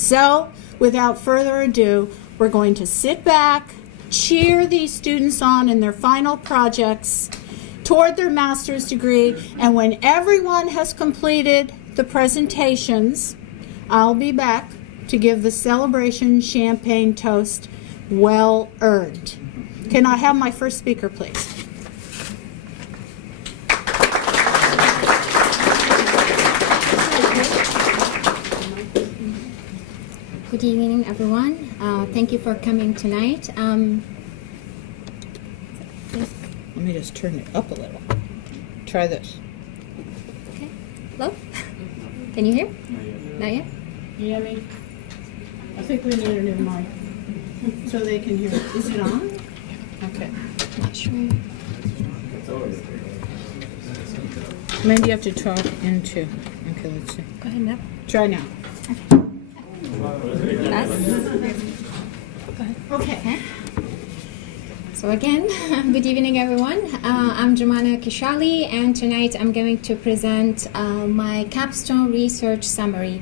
So, without further ado, we're going to sit back, cheer these students on in their final projects toward their master's degree, and when everyone has completed the presentations, I'll be back to give the celebration champagne toast, well earned. Can I have my first speaker, please? Good evening, everyone. Thank you for coming tonight. Let me just turn it up a little. Try this. Okay. Hello? Can you hear? Not yet? You hear me? I think we need a new mic so they can hear it. Is it on? Okay. Not sure. Maybe you have to talk into. Okay, let's see. Go ahead now. Try now. Yes. Go ahead. Okay. So again, good evening, everyone. I'm Jumana Kishali, and tonight I'm going to present my Capstone research summary,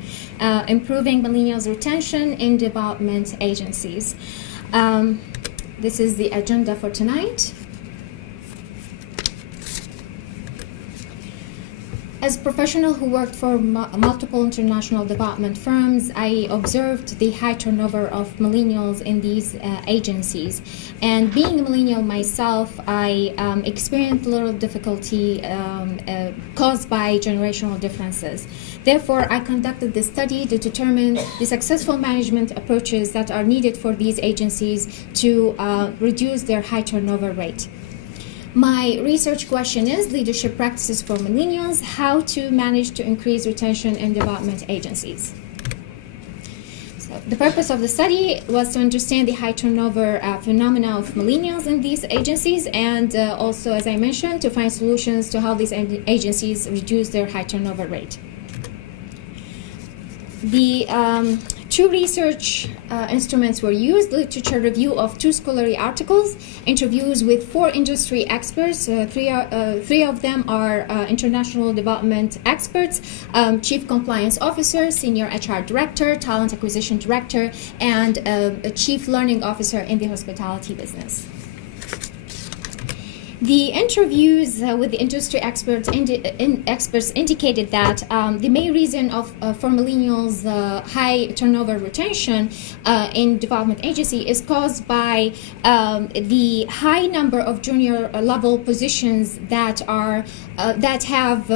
Improving Millennials Retention in Development Agencies. This is the agenda for tonight. As a professional who worked for multiple international development firms, I observed the high turnover of millennials in these agencies. And being a millennial myself, I experienced a little difficulty caused by generational differences. Therefore, I conducted this study to determine the successful management approaches that are needed for these agencies to reduce their high turnover rate. My research question is leadership practices for millennials, how to manage to increase retention in development agencies. So the purpose of the study was to understand the high turnover phenomena of millennials in these agencies, and also, as I mentioned, to find solutions to how these agencies reduce their high turnover rate. The two research instruments were used: literature review of 2 scholarly articles, interviews with 4 industry experts, three of them are international development experts, chief compliance officer, senior HR director, talent acquisition director, and a chief learning officer in the hospitality business. The interviews with the industry experts indicated that the main reason for millennials' high turnover retention in development agency is caused by the high number of junior level positions that have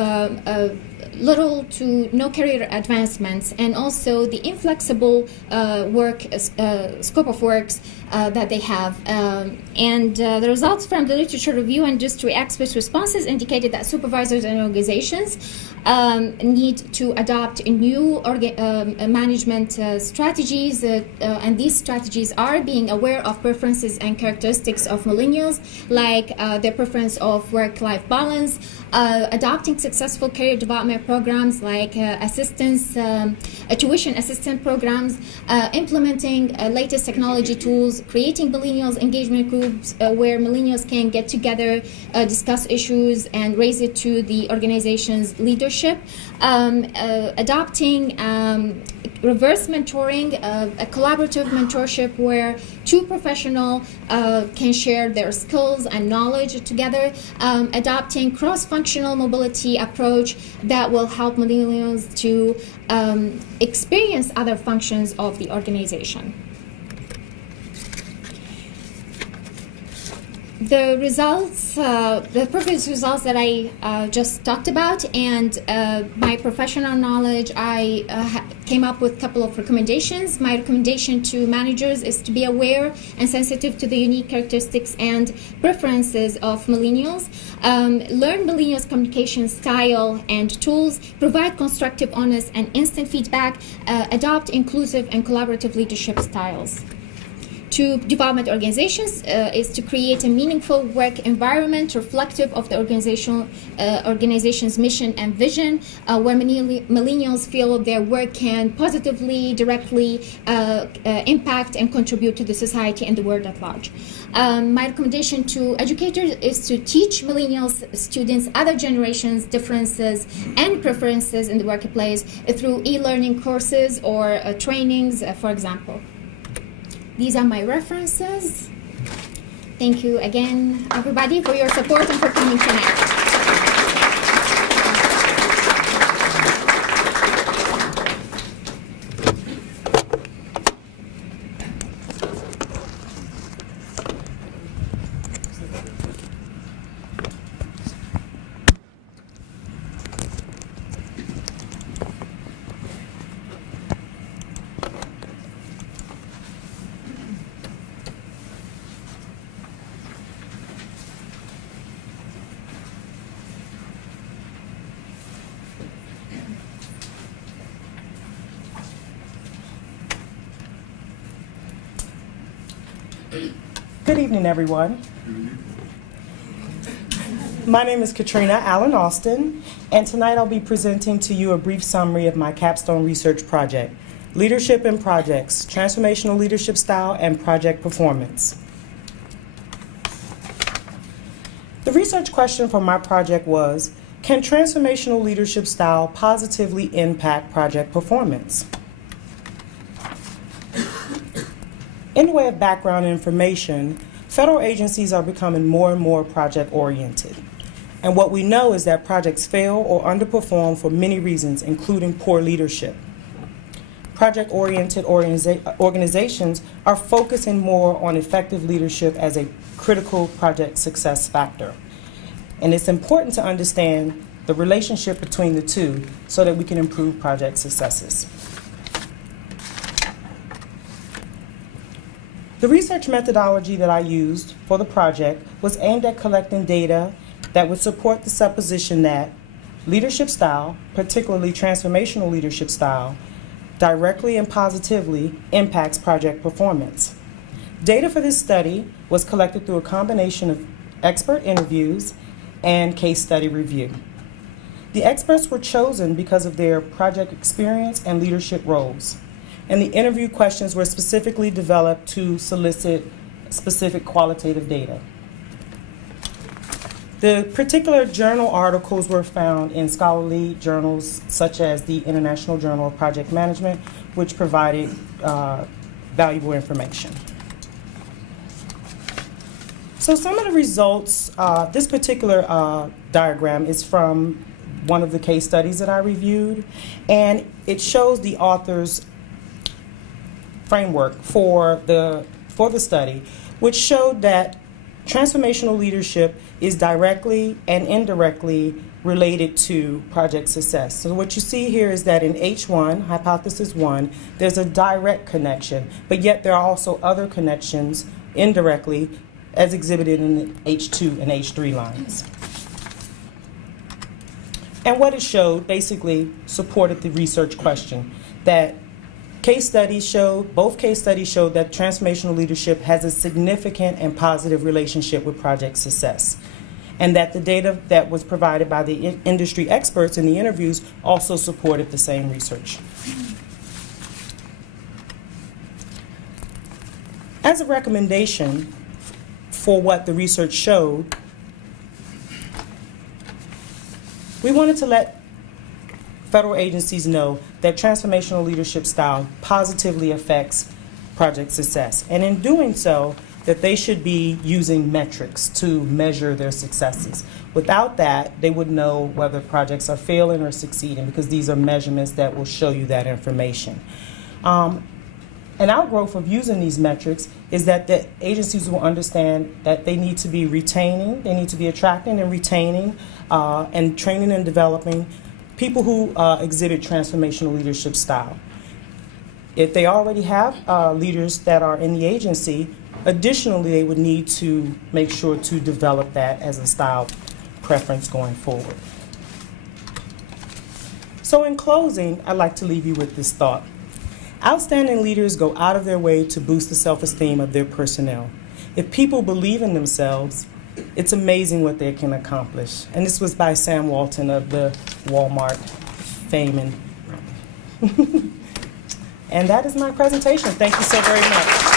little to no career advancements, and also the inflexible scope of works that they have. And the results from the literature review and industry experts' responses indicated that supervisors and organizations need to adopt new management strategies, and these strategies are being aware of preferences and characteristics of millennials, like their preference of work-life balance, adopting successful career development programs like tuition assistance programs, implementing latest technology tools, creating millennials engagement groups where millennials can get together, discuss issues, and raise it to the organization's leadership, adopting reverse mentoring, a collaborative mentorship where 2 professionals can share their skills and knowledge together, adopting cross-functional mobility approach that will help millennials to experience other functions of the organization. The results, the previous results that I just talked about, and my professional knowledge, I came up with a couple of recommendations. My recommendation to managers is to be aware and sensitive to the unique characteristics and preferences of millennials, learn millennials' communication style and tools, provide constructive, honest, and instant feedback, adopt inclusive and collaborative leadership styles. to development organizations is to create a meaningful work environment reflective of the organization's mission and vision, where millennials feel their work can positively, directly impact and contribute to the society and the world at large. My recommendation to educators is to teach millennials students other generations' differences and preferences in the workplace through e-learning courses or trainings, for example. These are my references. Thank you again, everybody, for your support and for coming tonight. Good evening, everyone. My name is Katrina Allen Austin, and tonight I'll be presenting to you a brief summary of my Capstone research project, Leadership in Projects, Transformational Leadership Style and Project Performance. The research question for my project was, can transformational leadership style positively impact project performance? In the way of background information, federal agencies are becoming more and more project-oriented. And what we know is that projects fail or underperform for many reasons, including poor leadership. Project-oriented organizations are focusing more on effective leadership as a critical project success factor. And it's important to understand the relationship between the two so that we can improve project successes. The research methodology that I used for the project was aimed at collecting data that would support the supposition that leadership style, particularly transformational leadership style, directly and positively impacts project performance. Data for this study was collected through a combination of expert interviews and case study review. The experts were chosen because of their project experience and leadership roles. And the interview questions were specifically developed to solicit specific qualitative data. The particular journal articles were found in scholarly journals such as the International Journal of Project Management, which provided valuable information. So some of the results, this particular diagram is from one of the case studies that I reviewed, and it shows the author's framework for the study, which showed that transformational leadership is directly and indirectly related to project success. So what you see here is that in H1, hypothesis 1, there's a direct connection, but yet there are also other connections indirectly as exhibited in the H2 and H3 lines. And what it showed basically supported the research question that both case studies showed that transformational leadership has a significant and positive relationship with project success, and that the data that was provided by the industry experts in the interviews also supported the same research. As a recommendation for what the research showed, we wanted to let federal agencies know that transformational leadership style positively affects project success. And in doing so, that they should be using metrics to measure their successes. Without that, they would know whether projects are failing or succeeding, because these are measurements that will show you that information. An outgrowth of using these metrics is that the agencies will understand that they need to be retaining, they need to be attracting and retaining and training and developing people who exhibit transformational leadership style. If they already have leaders that are in the agency, additionally, they would need to make sure to develop that as a style preference going forward. So in closing, I'd like to leave you with this thought. Outstanding leaders go out of their way to boost the self-esteem of their personnel. If people believe in themselves, it's amazing what they can accomplish. And this was by Sam Walton of the Walmart fame. And that is my presentation. Thank you so very much.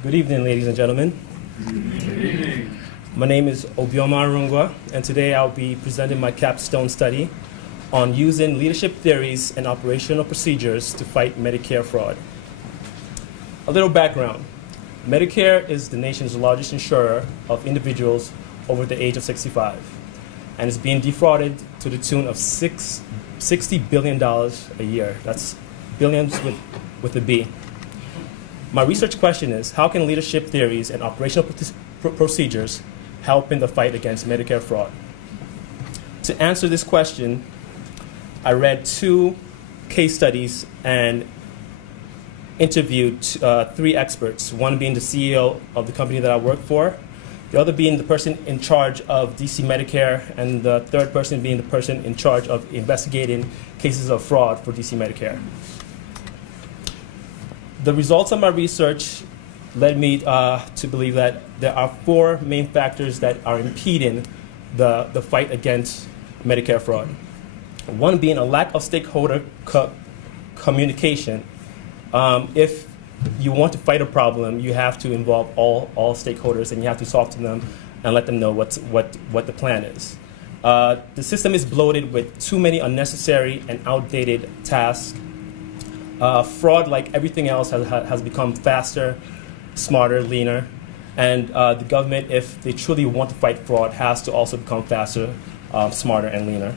Good evening, ladies and gentlemen. My name is Obioma Arungwa, and today I'll be presenting my Capstone study on using leadership theories and operational procedures to fight Medicare fraud. A little background. Medicare is the nation's largest insurer of individuals over the age of 65, and is being defrauded to the tune of $60 billion a year. That's billions with a B. My research question is, how can leadership theories and operational procedures help in the fight against Medicare fraud? To answer this question, I read 2 case studies and interviewed 3 experts, one being the CEO of the company that I work for, the other being the person in charge of DC Medicare, and the third person being the person in charge of investigating cases of fraud for DC Medicare. The results of my research led me to believe that there are 4 main factors that are impeding the fight against Medicare fraud. One being a lack of stakeholder communication. If you want to fight a problem, you have to involve all stakeholders, and you have to talk to them and let them know what the plan is. The system is bloated with too many unnecessary and outdated tasks. Fraud, like everything else, has become faster, smarter, leaner, and the government, if they truly want to fight fraud, has to also become faster, smarter, and leaner.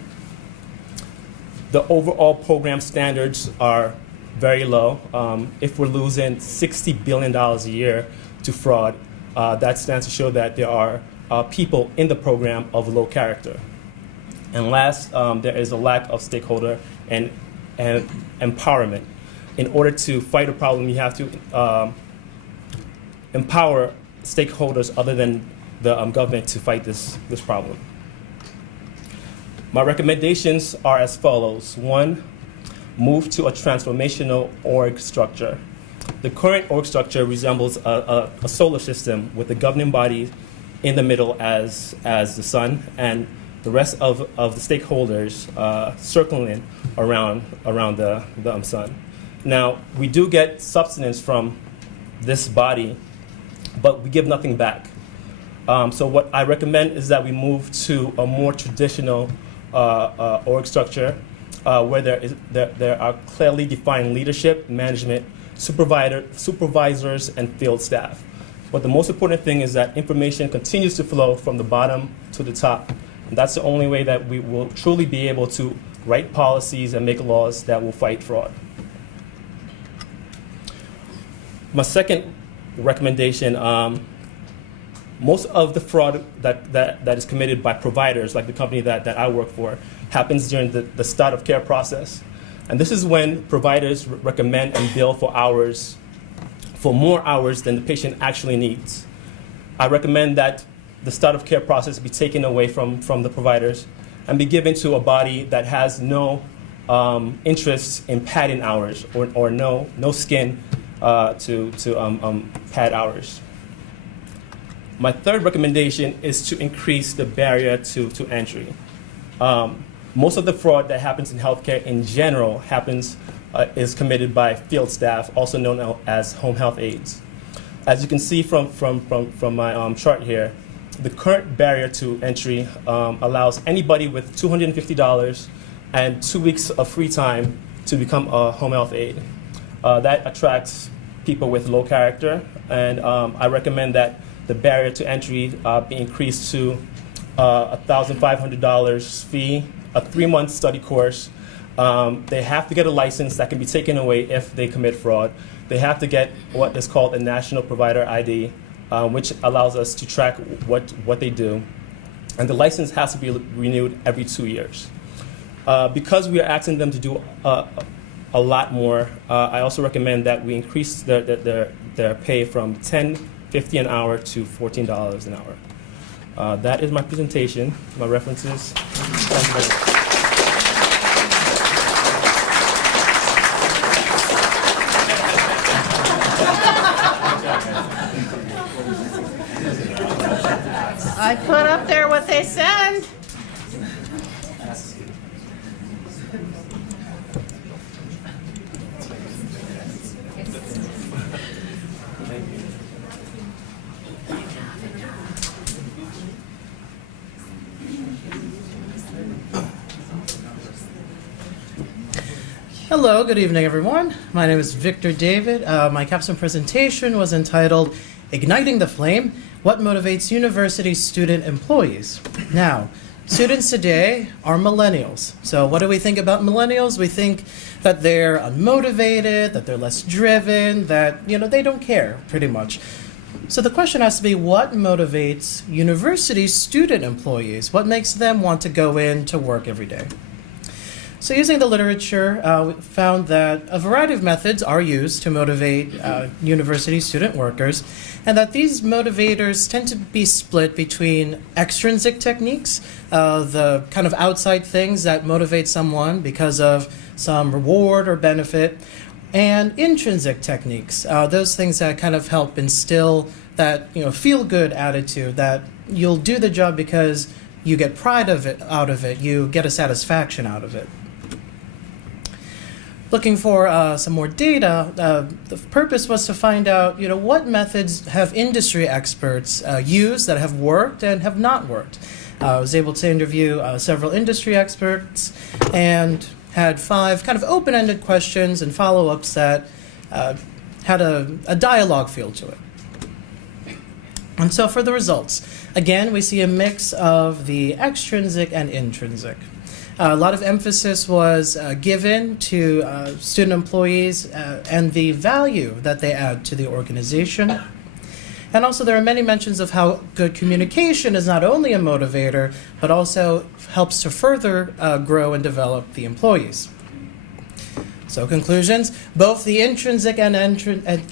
The overall program standards are very low. If we're losing $60 billion a year to fraud, that stands to show that there are people in the program of low character. And last, there is a lack of stakeholder and empowerment. In order to fight a problem, you have to empower stakeholders other than the government to fight this problem. My recommendations are as follows. 1, move to a transformational org structure. The current org structure resembles a solar system with the governing body in the middle as the sun, and the rest of the stakeholders circling around the sun. Now, we do get substance from this body, but we give nothing back. So what I recommend is that we move to a more traditional org structure where there are clearly defined leadership, management, supervisors, and field staff. But the most important thing is that information continues to flow from the bottom to the top. And that's the only way that we will truly be able to write policies and make laws that will fight fraud. My second recommendation, most of the fraud that is committed by providers, like the company that I work for, happens during the start of care process. And this is when providers recommend and bill for more hours than the patient actually needs. I recommend that the start of care process be taken away from the providers and be given to a body that has no interest in padding hours or no skin to pad hours. My third recommendation is to increase the barrier to entry. Most of the fraud that happens in healthcare in general is committed by field staff, also known as home health aides. As you can see from my chart here, the current barrier to entry allows anybody with $250 and 2 weeks of free time to become a home health aide. That attracts people with low character, and I recommend that the barrier to entry be increased to $1,500 fee, a 3-month study course. They have to get a license that can be taken away if they commit fraud. They have to get what is called a national provider ID, which allows us to track what they do. and the license has to be renewed every 2 years. Because we are asking them to do a lot more, I also recommend that we increase their pay from $10.50 an hour to $14 an hour. That is my presentation, my references. Thank you very much. I put up there what they send. Hello, good evening, everyone. My name is Victor David. My capstone presentation was entitled Igniting the Flame, What Motivates University Student Employees. Now, students today are millennials. So what do we think about millennials? We think that they're unmotivated, that they're less driven, that, they don't care, pretty much. So the question has to be, what motivates university student employees? What makes them want to go in to work every day? So using the literature, we found that a variety of methods are used to motivate university student workers, and that these motivators tend to be split between extrinsic techniques, the kind of outside things that motivate someone because of some reward or benefit, and intrinsic techniques, those things that kind of help instill that feel-good attitude, that you'll do the job because you get pride out of it, you get a satisfaction out of it. Looking for some more data, the purpose was to find out, what methods have industry experts used that have worked and have not worked. I was able to interview several industry experts and had 5 kind of open-ended questions and follow-ups that had a dialogue feel to it. And so for the results, again, we see a mix of the extrinsic and intrinsic. A lot of emphasis was given to student employees and the value that they add to the organization. And also there are many mentions of how good communication is not only a motivator, but also helps to further grow and develop the employees. So conclusions, both the intrinsic and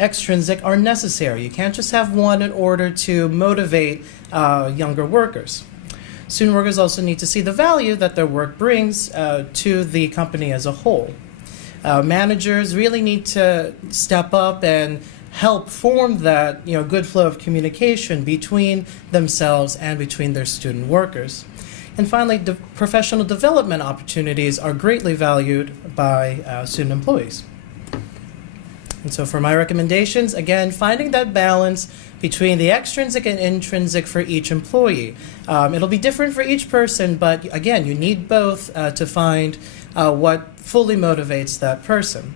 extrinsic are necessary. You can't just have one in order to motivate younger workers. Student workers also need to see the value that their work brings to the company as a whole. Managers really need to step up and help form that good flow of communication between themselves and between their student workers. And finally, professional development opportunities are greatly valued by student employees. And so for my recommendations, again, finding that balance between the extrinsic and intrinsic for each employee. It'll be different for each person, but again, you need both to find what fully motivates that person.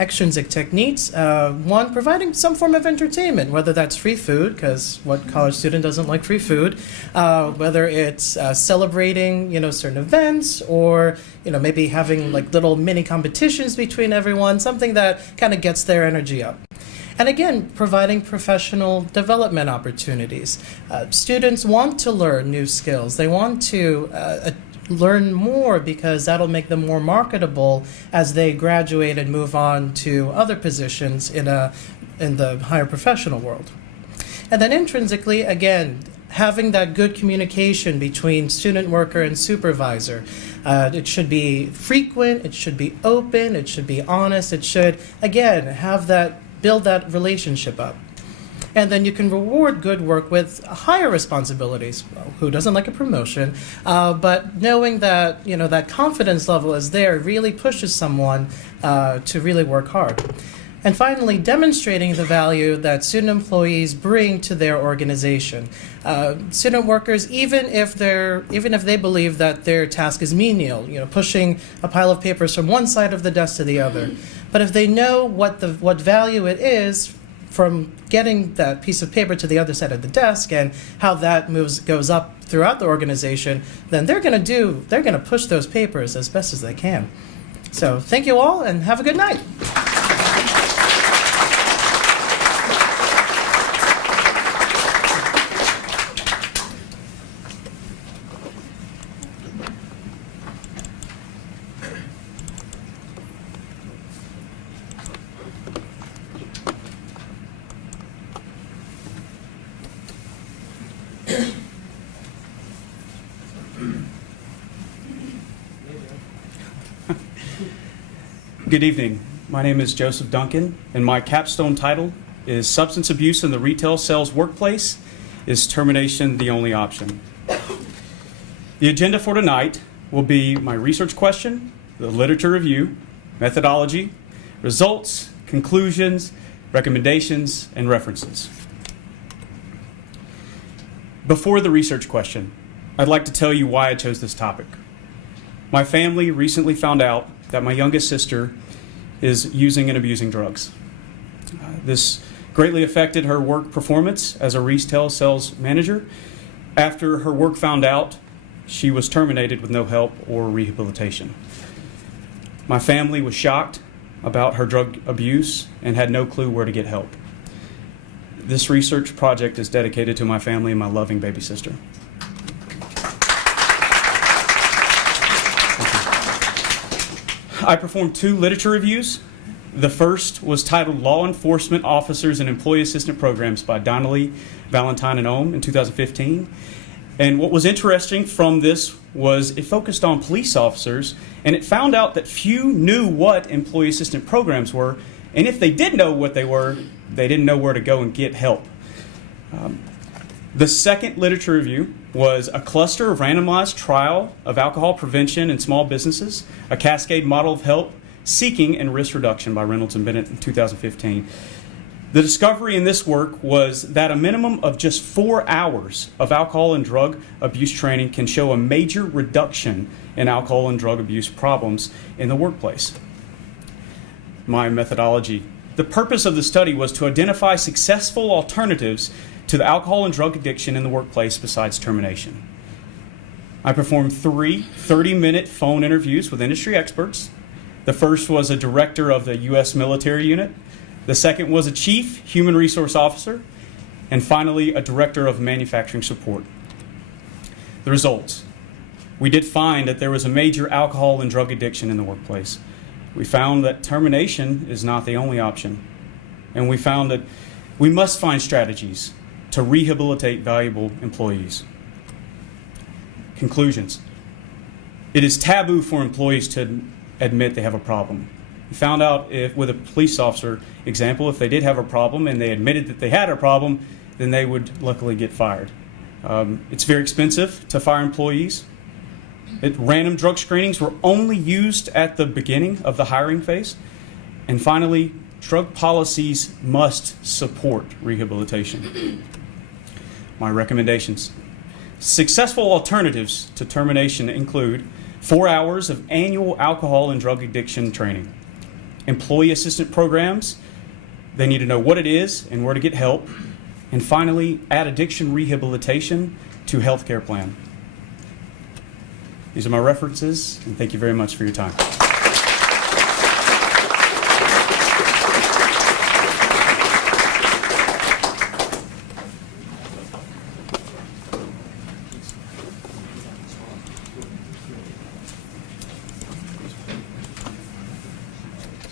Extrinsic techniques, one, providing some form of entertainment, whether that's free food, because what college student doesn't like free food, whether it's celebrating, certain events, or, maybe having like little mini competitions between everyone, something that kind of gets their energy up. And again, providing professional development opportunities. Students want to learn new skills. They want to learn more because that'll make them more marketable as they graduate and move on to other positions in the higher professional world. And then intrinsically, again, having that good communication between student worker and supervisor. It should be frequent, it should be open, it should be honest, it should, again, build that relationship up. And then you can reward good work with higher responsibilities. Well, who doesn't like a promotion? But knowing that, that confidence level is there really pushes someone to really work hard. And finally, demonstrating the value that student employees bring to their organization. Student workers, even if they believe that their task is menial, pushing a pile of papers from one side of the desk to the other, but if they know what value it is from getting that piece of paper to the other side of the desk and how that goes up throughout the organization, then they're going to push those papers as best as they can. So thank you all and have a good night. Good evening. My name is Joseph Duncan, and my capstone title is Substance Abuse in the Retail Sales Workplace. Is termination the only option? The agenda for tonight will be my research question, the literature review, methodology, results, conclusions, recommendations, and references. Before the research question, I'd like to tell you why I chose this topic. My family recently found out that my youngest sister is using and abusing drugs. This greatly affected her work performance as a retail sales manager. After her work found out, she was terminated with no help or rehabilitation. My family was shocked about her drug abuse and had no clue where to get help. This research project is dedicated to my family and my loving baby sister. I performed 2 literature reviews. The first was titled Law Enforcement Officers and Employee Assistant Programs by Donnelly, Valentine, and Ohm in 2015. And what was interesting from this was it focused on police officers, and it found out that few knew what employee assistant programs were, and if they did know what they were, they didn't know where to go and get help. The second literature review was a cluster of randomized trial of alcohol prevention in small businesses, a cascade model of help seeking and risk reduction by Reynolds and Bennett in 2015. The discovery in this work was that a minimum of just 4 hours of alcohol and drug abuse training can show a major reduction in alcohol and drug abuse problems in the workplace. My methodology. The purpose of the study was to identify successful alternatives to the alcohol and drug addiction in the workplace besides termination. I performed 3 30-minute phone interviews with industry experts. The first was a director of the U.S. military unit. The second was a chief human resource officer. And finally, a director of manufacturing support. The results. We did find that there was a major alcohol and drug addiction in the workplace. We found that termination is not the only option. And we found that we must find strategies to rehabilitate valuable employees. Conclusions. It is taboo for employees to admit they have a problem. We found out with a police officer example, if they did have a problem and they admitted that they had a problem, then they would luckily get fired. It's very expensive to fire employees. Random drug screenings were only used at the beginning of the hiring phase. And finally, drug policies must support rehabilitation. My recommendations. Successful alternatives to termination include 4 hours of annual alcohol and drug addiction training. Employee assistant programs, they need to know what it is and where to get help. And finally, add addiction rehabilitation to healthcare plan. These are my references, and thank you very much for your time.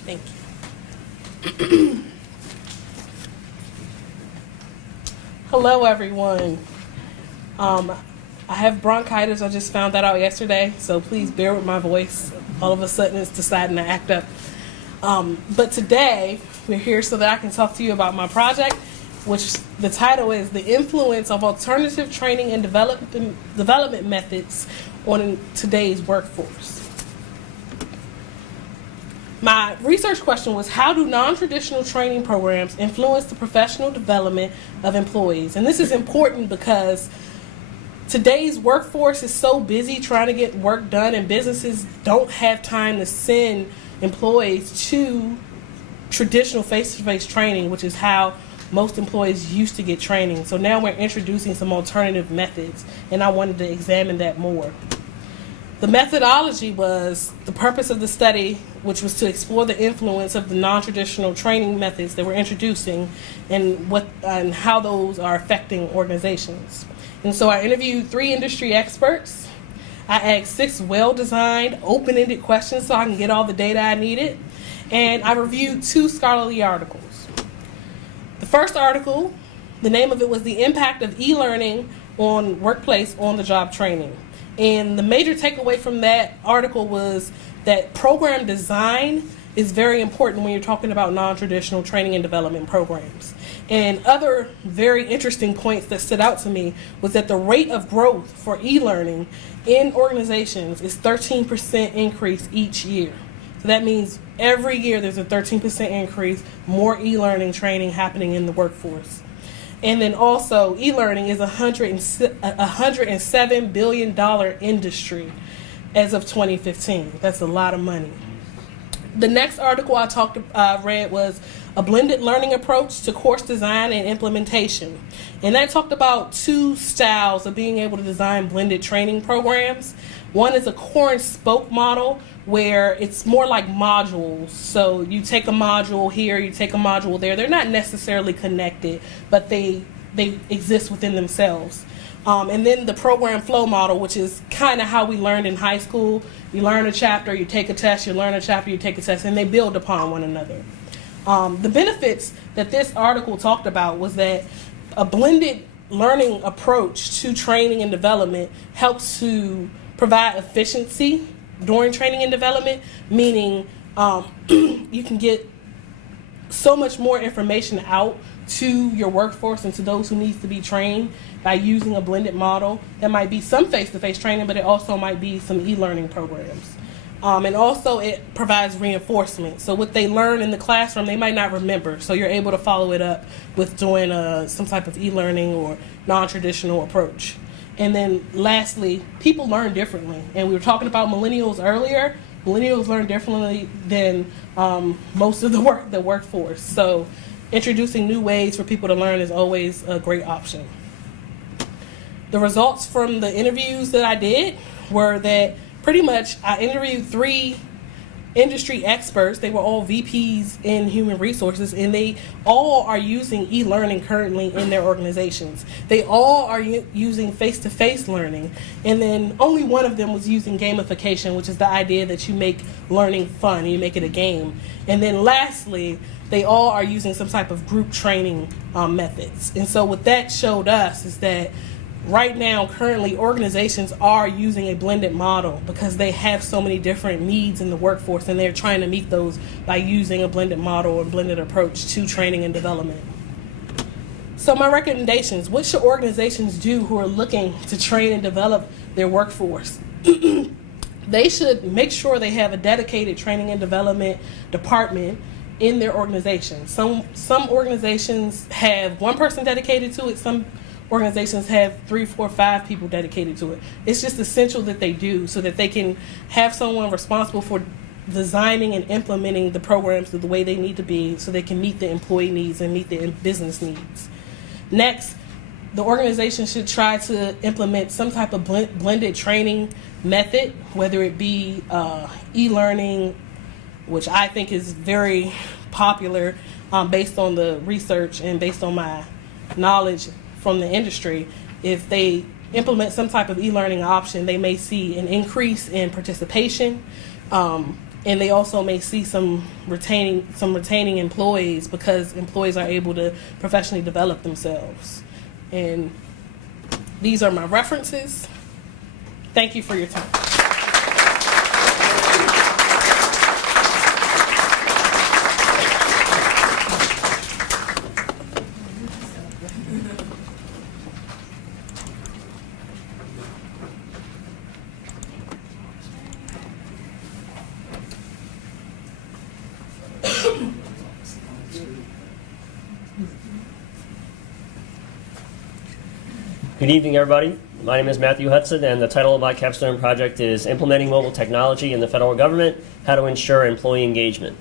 Thank you. Hello, everyone. I have bronchitis. I just found that out yesterday, so please bear with my voice. All of a sudden, it's deciding to act up. But today, we're here so that I can talk to you about my project, which the title is The Influence of Alternative Training and Development Methods on Today's Workforce. My research question was, how do non-traditional training programs influence the professional development of employees? And this is important because today's workforce is so busy trying to get work done, and businesses don't have time to send employees to traditional face-to-face training, which is how most employees used to get training. So now we're introducing some alternative methods, and I wanted to examine that more. The methodology was the purpose of the study, which was to explore the influence of the non-traditional training methods that we're introducing and how those are affecting organizations. And so I interviewed 3 industry experts. I asked 6 well-designed, open-ended questions so I can get all the data I needed. And I reviewed 2 scholarly articles. The first article, the name of it was The Impact of E-Learning on Workplace on-the-Job Training. And the major takeaway from that article was that program design is very important when you're talking about non-traditional training and development programs. And other very interesting points that stood out to me was that the rate of growth for e-learning in organizations is 13% increase each year. So that means every year there's a 13% increase, more e-learning training happening in the workforce. And then also, e-learning is a $107 billion industry as of 2015. That's a lot of money. The next article I read was a blended learning approach to course design and implementation. And that talked about two styles of being able to design blended training programs. One is a core and spoke model, where it's more like modules. So you take a module here, you take a module there. They're not necessarily connected, but they exist within themselves. And then the program flow model, which is kind of how we learned in high school. You learn a chapter, you take a test, you learn a chapter, you take a test, and they build upon one another. The benefits that this article talked about was that a blended learning approach to training and development helps to provide efficiency during training and development, meaning you can get so much more information out to your workforce and to those who needs to be trained by using a blended model. There might be some face-to-face training, but it also might be some e-learning programs. And also it provides reinforcement. So what they learn in the classroom, they might not remember. So you're able to follow it up with doing some type of e-learning or non-traditional approach. And then lastly, people learn differently. And we were talking about millennials earlier. Millennials learn differently than most of the workforce. So introducing new ways for people to learn is always a great option. The results from the interviews that I did were that pretty much I interviewed 3 industry experts. They were all VPs in human resources, and they all are using e-learning currently in their organizations. They all are using face-to-face learning, and then only one of them was using gamification, which is the idea that you make learning fun, you make it a game. And then lastly, they all are using some type of group training methods. And so what that showed us is that right now, currently, organizations are using a blended model because they have so many different needs in the workforce, and they're trying to meet those by using a blended model or blended approach to training and development. So my recommendations: what should organizations do who are looking to train and develop their workforce? They should make sure they have a dedicated training and development department in their organization. Some organizations have one person dedicated to it. Some organizations have 3, 4, 5 people dedicated to it. It's just essential that they do, so that they can have someone responsible for designing and implementing the programs the way they need to be, so they can meet the employee needs and meet the business needs. Next, the organization should try to implement some type of blended training method, whether it be e-learning, which I think is very popular based on the research and based on my knowledge from the industry. If they implement some type of e-learning option, they may see an increase in participation, and they also may see some retaining employees, because employees are able to professionally develop themselves. And these are my references. Thank you for your time. Good evening, everybody. My name is Matthew Hudson, and the title of my Capstone project is Implementing Mobile Technology in the Federal Government, How to Ensure Employee Engagement.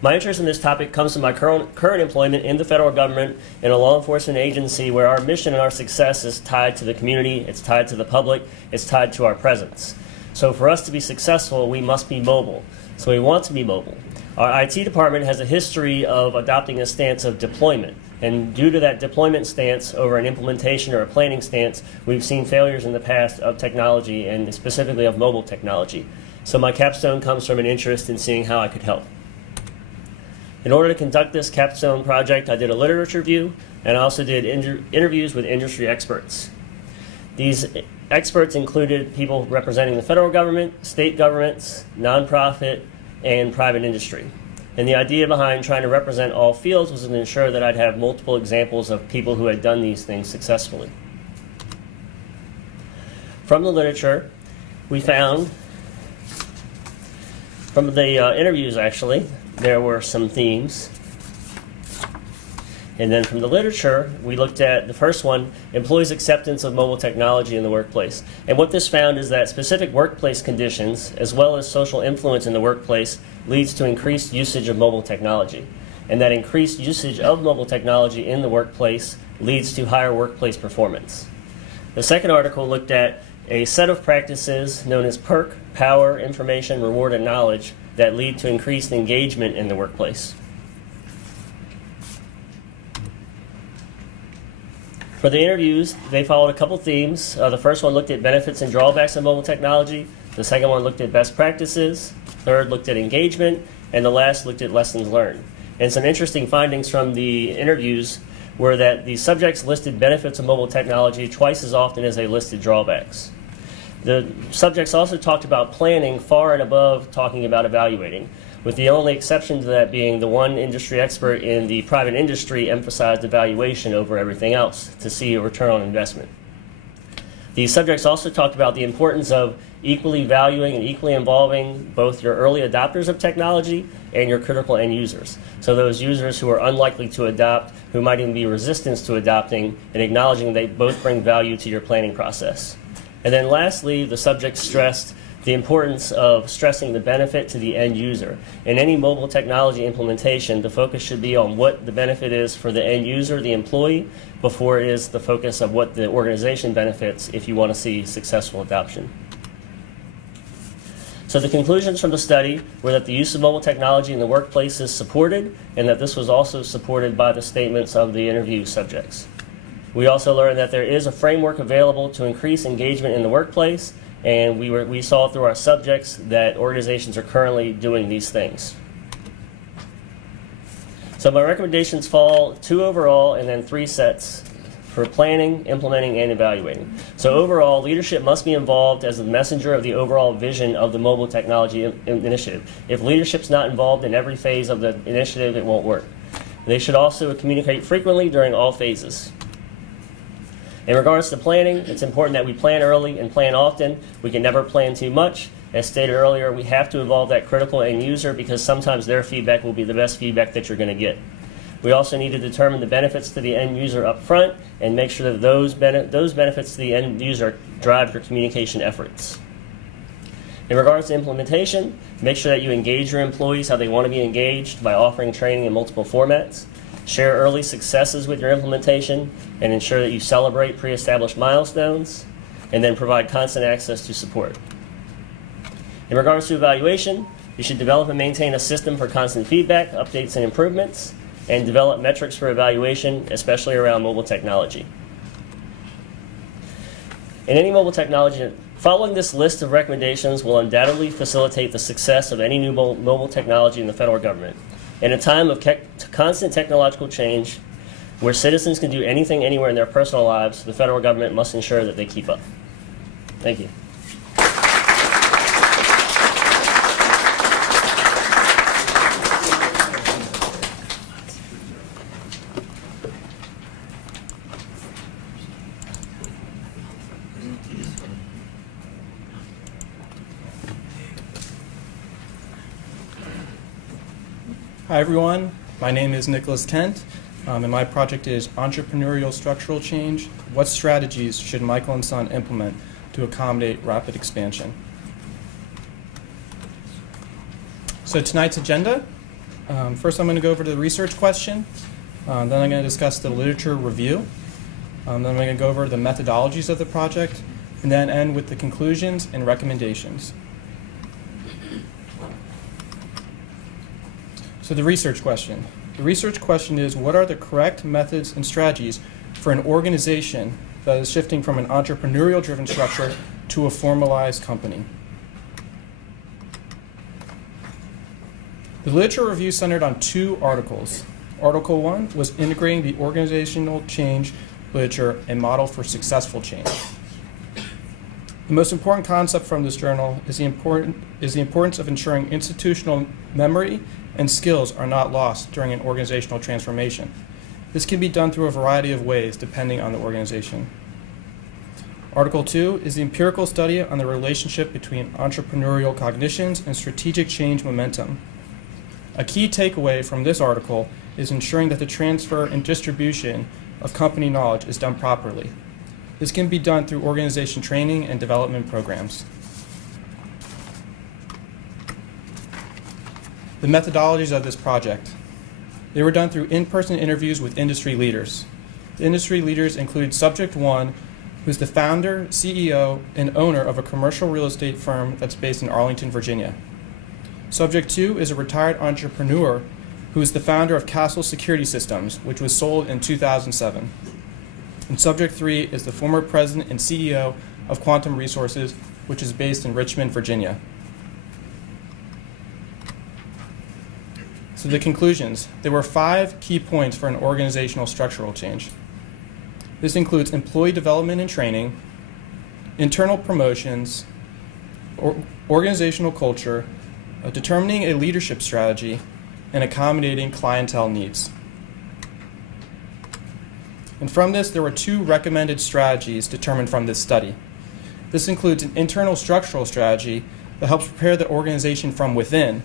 My interest in this topic comes from my current employment in the federal government in a law enforcement agency where our mission and our success is tied to the community, it's tied to the public, it's tied to our presence. So for us to be successful, we must be mobile. So we want to be mobile. Our IT department has a history of adopting a stance of deployment. And due to that deployment stance over an implementation or a planning stance, we've seen failures in the past of technology, and specifically of mobile technology. So my capstone comes from an interest in seeing how I could help. In order to conduct this capstone project, I did a literature review, and I also did interviews with industry experts. These experts included people representing the federal government, state governments, nonprofit, and private industry. And the idea behind trying to represent all fields was to ensure that I'd have multiple examples of people who had done these things successfully. From the literature, we found, from the interviews actually, there were some themes. And then from the literature, we looked at the first one, employees' acceptance of mobile technology in the workplace. And what this found is that specific workplace conditions, as well as social influence in the workplace, leads to increased usage of mobile technology. And that increased usage of mobile technology in the workplace leads to higher workplace performance. The second article looked at a set of practices known as PERK, power, information, reward, and knowledge, that lead to increased engagement in the workplace. For the interviews, they followed a couple themes. The first one looked at benefits and drawbacks of mobile technology. The second one looked at best practices. Third looked at engagement. And the last looked at lessons learned. And some interesting findings from the interviews were that the subjects listed benefits of mobile technology twice as often as they listed drawbacks. The subjects also talked about planning far and above talking about evaluating, with the only exception to that being the one industry expert in the private industry emphasized evaluation over everything else to see a return on investment. The subjects also talked about the importance of equally valuing and equally involving both your early adopters of technology and your critical end users. So those users who are unlikely to adopt, who might even be resistant to adopting, and acknowledging they both bring value to your planning process. And then lastly, the subjects stressed the importance of stressing the benefit to the end user. In any mobile technology implementation, the focus should be on what the benefit is for the end user, the employee, before it is the focus of what the organization benefits if you want to see successful adoption. So the conclusions from the study were that the use of mobile technology in the workplace is supported, and that this was also supported by the statements of the interview subjects. We also learned that there is a framework available to increase engagement in the workplace, and we saw through our subjects that organizations are currently doing these things. So my recommendations fall 2 overall and then 3 sets for planning, implementing, and evaluating. So overall, leadership must be involved as the messenger of the overall vision of the mobile technology initiative. If leadership's not involved in every phase of the initiative, it won't work. They should also communicate frequently during all phases. In regards to planning, it's important that we plan early and plan often. We can never plan too much. As stated earlier, we have to involve that critical end user because sometimes their feedback will be the best feedback that you're going to get. We also need to determine the benefits to the end user up front and make sure that those benefits to the end user drive your communication efforts. In regards to implementation, make sure that you engage your employees how they want to be engaged by offering training in multiple formats. Share early successes with your implementation and ensure that you celebrate pre-established milestones, and then provide constant access to support. In regards to evaluation, you should develop and maintain a system for constant feedback, updates, and improvements, and develop metrics for evaluation, especially around mobile technology. In any mobile technology, following this list of recommendations will undoubtedly facilitate the success of any new mobile technology in the federal government. In a time of constant technological change, where citizens can do anything anywhere in their personal lives, the federal government must ensure that they keep up. Thank you. Hi everyone, my name is Nicholas Kent, and my project is Entrepreneurial Structural Change. What strategies should Michael & Son implement to accommodate rapid expansion? So tonight's agenda, first I'm going to go over the research question, then I'm going to discuss the literature review, then I'm going to go over the methodologies of the project, and then end with the conclusions and recommendations. So the research question. The research question is, what are the correct methods and strategies for an organization that is shifting from an entrepreneurial-driven structure to a formalized company? The literature review centered on 2 articles. Article 1 was integrating the organizational change literature and model for successful change. The most important concept from this journal is the importance of ensuring institutional memory and skills are not lost during an organizational transformation. This can be done through a variety of ways depending on the organization. Article 2 is the empirical study on the relationship between entrepreneurial cognitions and strategic change momentum. A key takeaway from this article is ensuring that the transfer and distribution of company knowledge is done properly. This can be done through organization training and development programs. The methodologies of this project. They were done through in-person interviews with industry leaders. The industry leaders included Subject 1, who's the founder, CEO, and owner of a commercial real estate firm that's based in Arlington, Virginia. Subject 2 is a retired entrepreneur who is the founder of Castle Security Systems, which was sold in 2007. And Subject 3 is the former president and CEO of Quantum Resources, which is based in Richmond, Virginia. So the conclusions. There were 5 key points for an organizational structural change. This includes employee development and training, internal promotions, organizational culture, determining a leadership strategy, and accommodating clientele needs. And from this, there were 2 recommended strategies determined from this study. This includes an internal structural strategy that helps prepare the organization from within,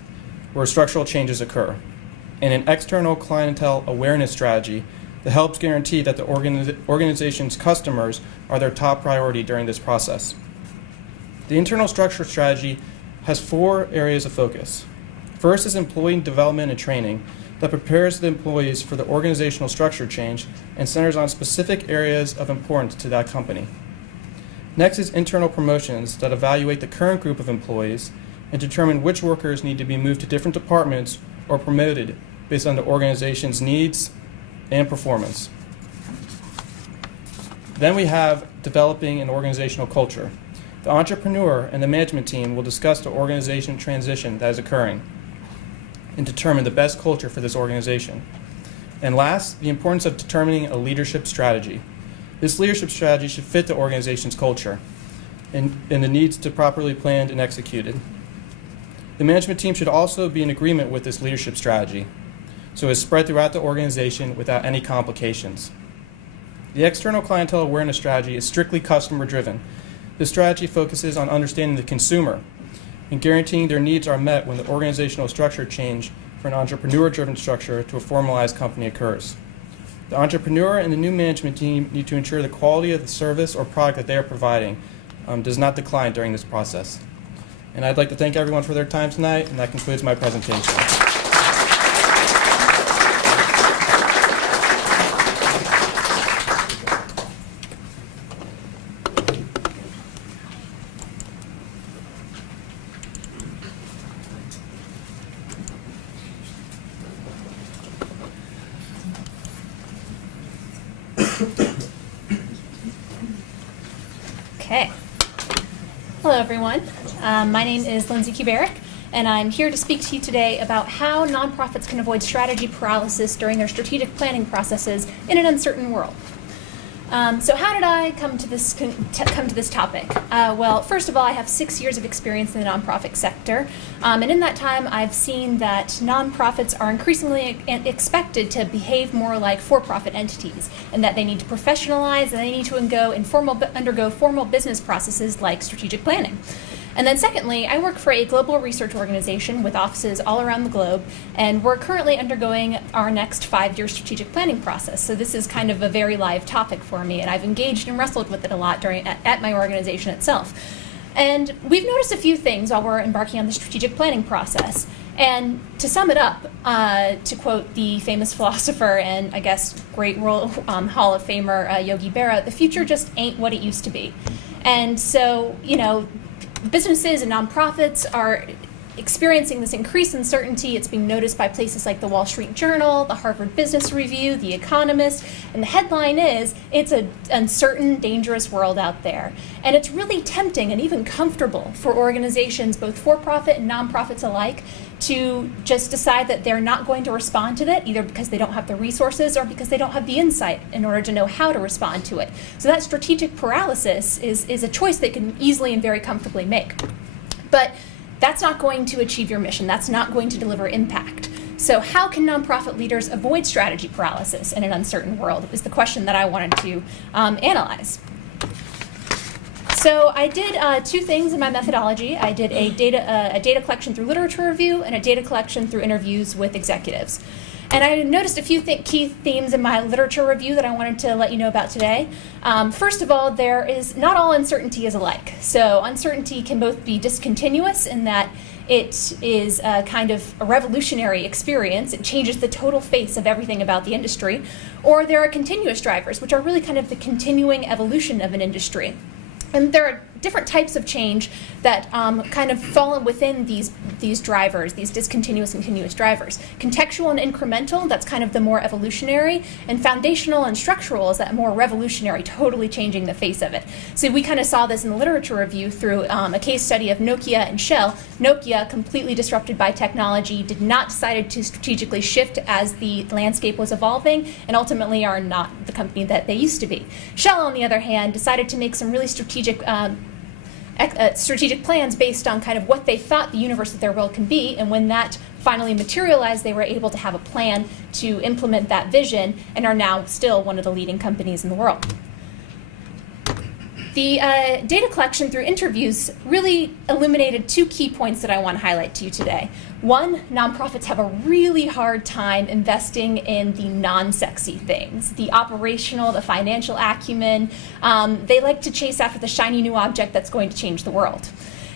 where structural changes occur, and an external clientele awareness strategy that helps guarantee that the organization's customers are their top priority during this process. The internal structure strategy has 4 areas of focus. First is employee development and training that prepares the employees for the organizational structure change and centers on specific areas of importance to that company. Next is internal promotions that evaluate the current group of employees and determine which workers need to be moved to different departments or promoted based on the organization's needs and performance. Then we have developing an organizational culture. The entrepreneur and the management team will discuss the organization transition that is occurring and determine the best culture for this organization. And last, the importance of determining a leadership strategy. This leadership strategy should fit the organization's culture and the needs to properly planned and executed. The management team should also be in agreement with this leadership strategy, so it's spread throughout the organization without any complications. The external clientele awareness strategy is strictly customer-driven. This strategy focuses on understanding the consumer and guaranteeing their needs are met when the organizational structure change for an entrepreneur-driven structure to a formalized company occurs. The entrepreneur and the new management team need to ensure the quality of the service or product that they are providing does not decline during this process. And I'd like to thank everyone for their time tonight, and that concludes my presentation. Okay. Hello, everyone. My name is Lindsay Kuberick, and I'm here to speak to you today about how nonprofits can avoid strategy paralysis during their strategic planning processes in an uncertain world. So how did I come to this topic? Well, first of all, I have 6 years of experience in the nonprofit sector, and in that time, I've seen that nonprofits are increasingly expected to behave more like for-profit entities, and that they need to professionalize and they need to undergo formal business processes like strategic planning. And then secondly, I work for a global research organization with offices all around the globe, and we're currently undergoing our next 5-year strategic planning process. So this is kind of a very live topic for me, and I've engaged and wrestled with it a lot at my organization itself. And we've noticed a few things while we're embarking on the strategic planning process. And to sum it up, to quote the famous philosopher and I guess great World Hall of Famer Yogi Berra, the future just ain't what it used to be. And so, businesses and nonprofits experiencing this increased uncertainty. It's being noticed by places like the Wall Street Journal, the Harvard Business Review, The Economist, and the headline is, it's an uncertain, dangerous world out there. And it's really tempting and even comfortable for organizations, both for-profit and nonprofits alike, to just decide that they're not going to respond to that, either because they don't have the resources or because they don't have the insight in order to know how to respond to it. So that strategic paralysis is a choice they can easily and very comfortably make. But that's not going to achieve your mission. That's not going to deliver impact. So how can nonprofit leaders avoid strategy paralysis in an uncertain world is the question that I wanted to analyze. So I did two things in my methodology. I did a data collection through literature review and a data collection through interviews with executives. And I noticed a few key themes in my literature review that I wanted to let you know about today. First of all, not all uncertainty is alike. So uncertainty can both be discontinuous in that it is a kind of a revolutionary experience. It changes the total face of everything about the industry. Or there are continuous drivers, which are really kind of the continuing evolution of an industry. And there are different types of change that kind of fall within these drivers, these discontinuous and continuous drivers. Contextual and incremental, that's kind of the more evolutionary, and foundational and structural is that more revolutionary, totally changing the face of it. So we kind of saw this in the literature review through a case study of Nokia and Shell. Nokia, completely disrupted by technology, did not decide to strategically shift as the landscape was evolving, and ultimately are not the company that they used to be. Shell, on the other hand, decided to make some really strategic plans based on kind of what they thought the universe of their world can be, and when that finally materialized, they were able to have a plan to implement that vision and are now still one of the leading companies in the world. The data collection through interviews really illuminated two key points that I want to highlight to you today. One, nonprofits have a really hard time investing in the non-sexy things, the operational, the financial acumen. They like to chase after the shiny new object that's going to change the world.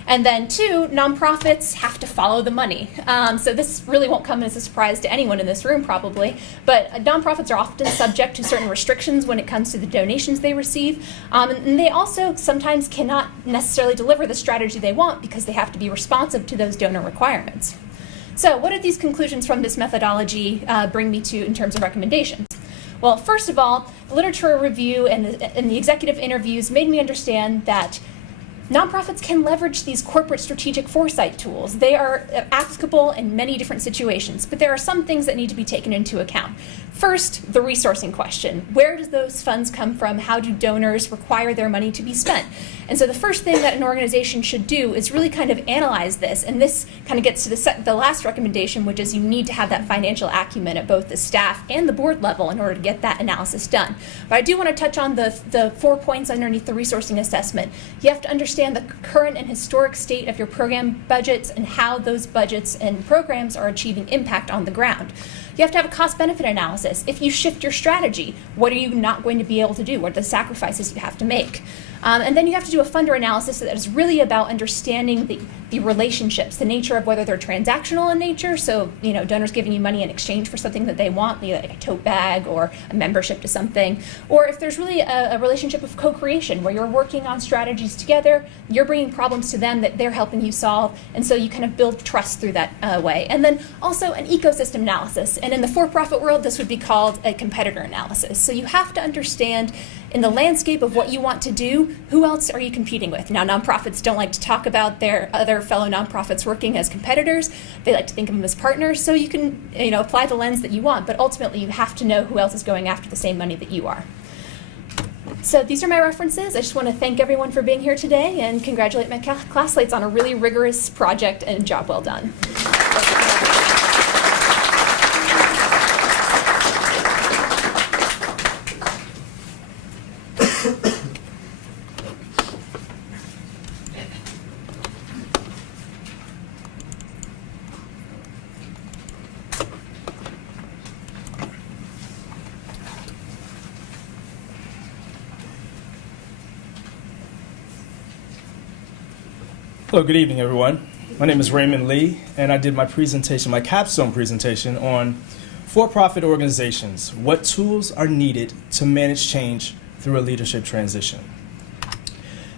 And then two, nonprofits have to follow the money. So this really won't come as a surprise to anyone in this room probably, but nonprofits are often subject to certain restrictions when it comes to the donations they receive. And they also sometimes cannot necessarily deliver the strategy they want because they have to be responsive to those donor requirements. So what did these conclusions from this methodology bring me to in terms of recommendations? Well, first of all, the literature review and the executive interviews made me understand that nonprofits can leverage these corporate strategic foresight tools. They are applicable in many different situations, but there are some things that need to be taken into account. First, the resourcing question. Where do those funds come from? How do donors require their money to be spent? And so the first thing that an organization should do is really kind of analyze this, and this kind of gets to the last recommendation, which is you need to have that financial acumen at both the staff and the board level in order to get that analysis done. But I do want to touch on the 4 points underneath the resourcing assessment. You have to understand the current and historic state of your program budgets and how those budgets and programs are achieving impact on the ground. You have to have a cost-benefit analysis. If you shift your strategy, what are you not going to be able to do? What are the sacrifices you have to make? And then you have to do a funder analysis that is really about understanding the relationships, the nature of whether they're transactional in nature, so donors giving you money in exchange for something that they want, maybe like a tote bag or a membership to something, or if there's really a relationship of co-creation where you're working on strategies together, you're bringing problems to them that they're helping you solve, and so you kind of build trust through that way. And then also an ecosystem analysis, and in the for-profit world, this would be called a competitor analysis. So you have to understand in the landscape of what you want to do, who else are you competing with? Now, nonprofits don't like to talk about their other fellow nonprofits working as competitors. They like to think of them as partners. So you can, apply the lens that you want, but ultimately you have to know who else is going after the same money that you are. So these are my references. I just want to thank everyone for being here today and congratulate my classmates on a really rigorous project and job well done. Hello, good evening, everyone. My name is Raymond Lee, and I did my Capstone presentation on for-profit organizations, what tools are needed to manage change through a leadership transition.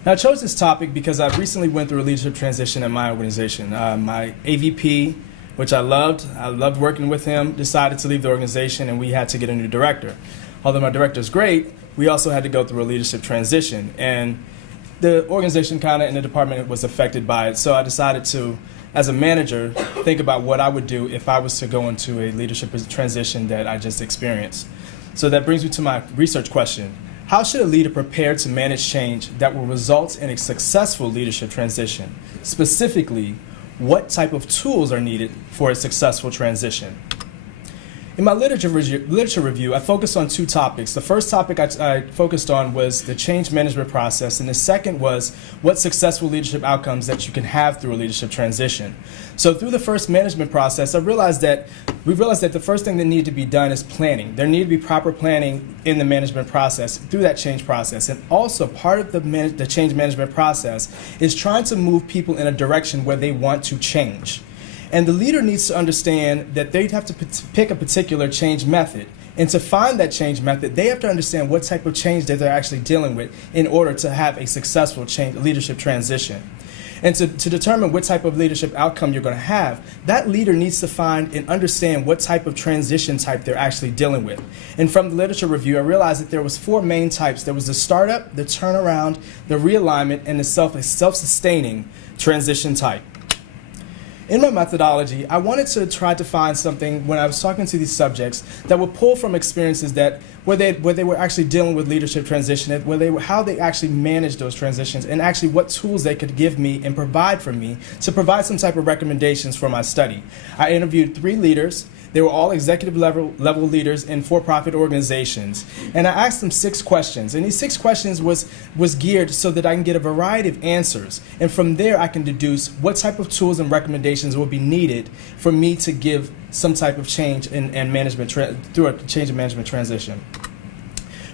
Now, I chose this topic because I recently went through a leadership transition at my organization. My AVP, which I loved working with him, decided to leave the organization, and we had to get a new director. Although my director is great, we also had to go through a leadership transition, and the organization kind of in the department was affected by it. So I decided to, as a manager, think about what I would do if I was to go into a leadership transition that I just experienced. So that brings me to my research question. How should a leader prepare to manage change that will result in a successful leadership transition? Specifically, what type of tools are needed for a successful transition? In my literature review, I focused on two topics. The first topic I focused on was the change management process, and the second was what successful leadership outcomes that you can have through a leadership transition. So through the first management process, we realized that the first thing that needed to be done is planning. There needed to be proper planning in the management process through that change process. And also part of the change management process is trying to move people in a direction where they want to change. And the leader needs to understand that they have to pick a particular change method. And to find that change method, they have to understand what type of change that they're actually dealing with in order to have a successful leadership transition. And to determine what type of leadership outcome you're going to have, that leader needs to find and understand what type of transition type they're actually dealing with. And from the literature review, I realized that there was 4 main types. There was the startup, the turnaround, the realignment, and the self-sustaining transition type. In my methodology, I wanted to try to find something when I was talking to these subjects that would pull from experiences that where they were actually dealing with leadership transition, how they actually managed those transitions, and actually what tools they could give me and provide for me to provide some type of recommendations for my study. I interviewed 3 leaders. They were all executive level leaders in for-profit organizations. And I asked them 6 questions. And these 6 questions was geared so that I can get a variety of answers. And from there, I can deduce what type of tools and recommendations will be needed for me to give some type of change and management through a change in management transition.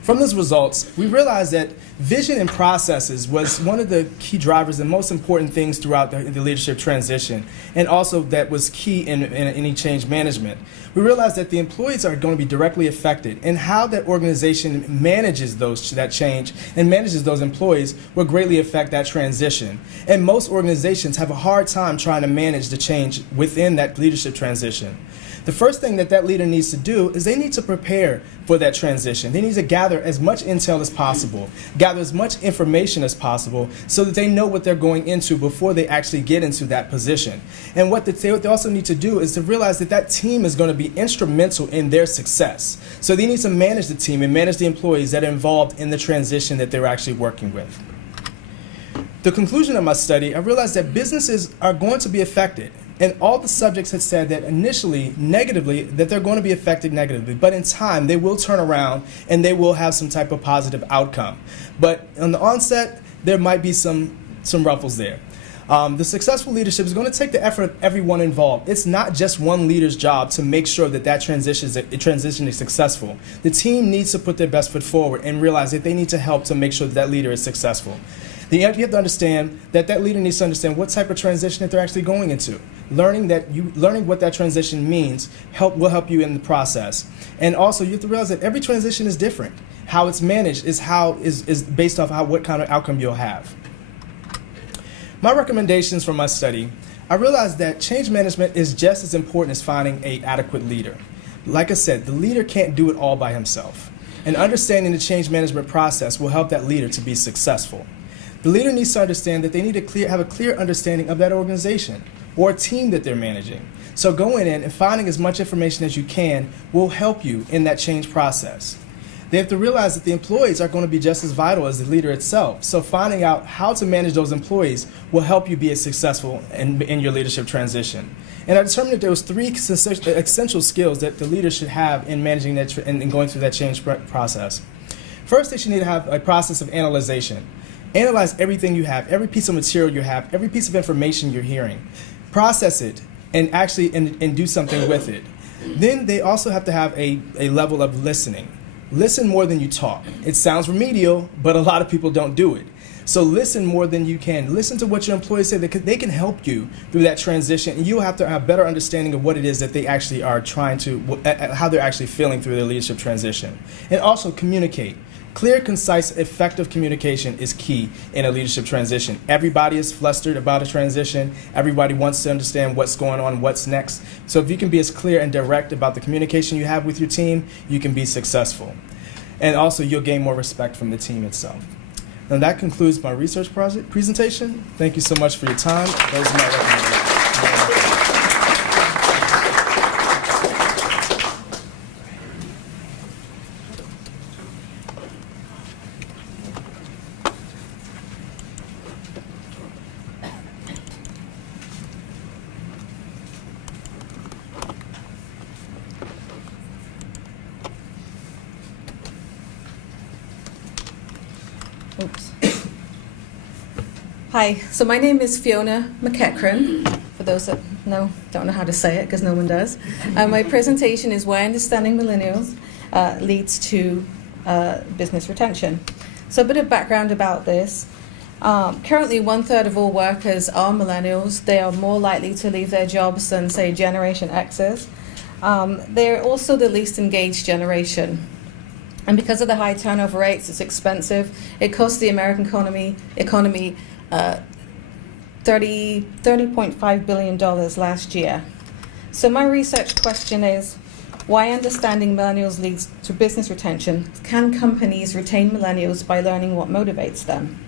From those results, we realized that vision and processes was one of the key drivers and most important things throughout the leadership transition, and also that was key in any change management. We realized that the employees are going to be directly affected, and how that organization manages that change and manages those employees will greatly affect that transition. And most organizations have a hard time trying to manage the change within that leadership transition. The first thing that leader needs to do is they need to prepare for that transition. They need to gather as much intel as possible, gather as much information as possible so that they know what they're going into before they actually get into that position. And what they also need to do is to realize that team is going to be instrumental in their success. So they need to manage the team and manage the employees that are involved in the transition that they're actually working with. The conclusion of my study, I realized that businesses are going to be affected. And all the subjects had said that initially, negatively, that they're going to be affected negatively. But in time, they will turn around and they will have some type of positive outcome. But on the onset, there might be some ruffles there. The successful leadership is going to take the effort of everyone involved. It's not just one leader's job to make sure that transition is successful. The team needs to put their best foot forward and realize that they need to help to make sure that leader is successful. You have to understand that leader needs to understand what type of transition that they're actually going into. Learning what that transition means will help you in the process. And also, you have to realize that every transition is different. How it's managed is based off what kind of outcome you'll have. My recommendations from my study, I realized that change management is just as important as finding an adequate leader. Like I said, the leader can't do it all by himself. And understanding the change management process will help that leader to be successful. The leader needs to understand that they need to have a clear understanding of that organization or a team that they're managing. So going in and finding as much information as you can will help you in that change process. They have to realize that the employees are going to be just as vital as the leader itself. So finding out how to manage those employees will help you be as successful in your leadership transition. And I determined that there was 3 essential skills that the leader should have in managing that and going through that change process. First, they should need to have a process of analyzation. Analyze everything you have, every piece of material you have, every piece of information you're hearing. Process it and actually and do something with it. Then they also have to have a level of listening. Listen more than you talk. It sounds remedial, but a lot of people don't do it. So listen more than you can. Listen to what your employees say. They can help you through that transition, and you'll have to have a better understanding of what it is that they actually are trying to, how they're actually feeling through their leadership transition. And also communicate. Clear, concise, effective communication is key in a leadership transition. Everybody is flustered about a transition. Everybody wants to understand what's going on, what's next. So if you can be as clear and direct about the communication you have with your team, you can be successful. And also, you'll gain more respect from the team itself. And that concludes my research project presentation. Thank you so much for your time. Those are my recommendations. Oops. Hi, so my name is Fiona Mccarran, for those that don't know how to say it, because no one does. My presentation is Why Understanding Millennials Leads to Business Retention. So a bit of background about this. Currently, 1/3 of all workers are millennials. They are more likely to leave their jobs than, say, Generation X's. They're also the least engaged generation. And because of the high turnover rates, it's expensive. It cost the American economy $30.5 billion last year. So my research question is, why understanding millennials leads to business retention? Can companies retain millennials by learning what motivates them?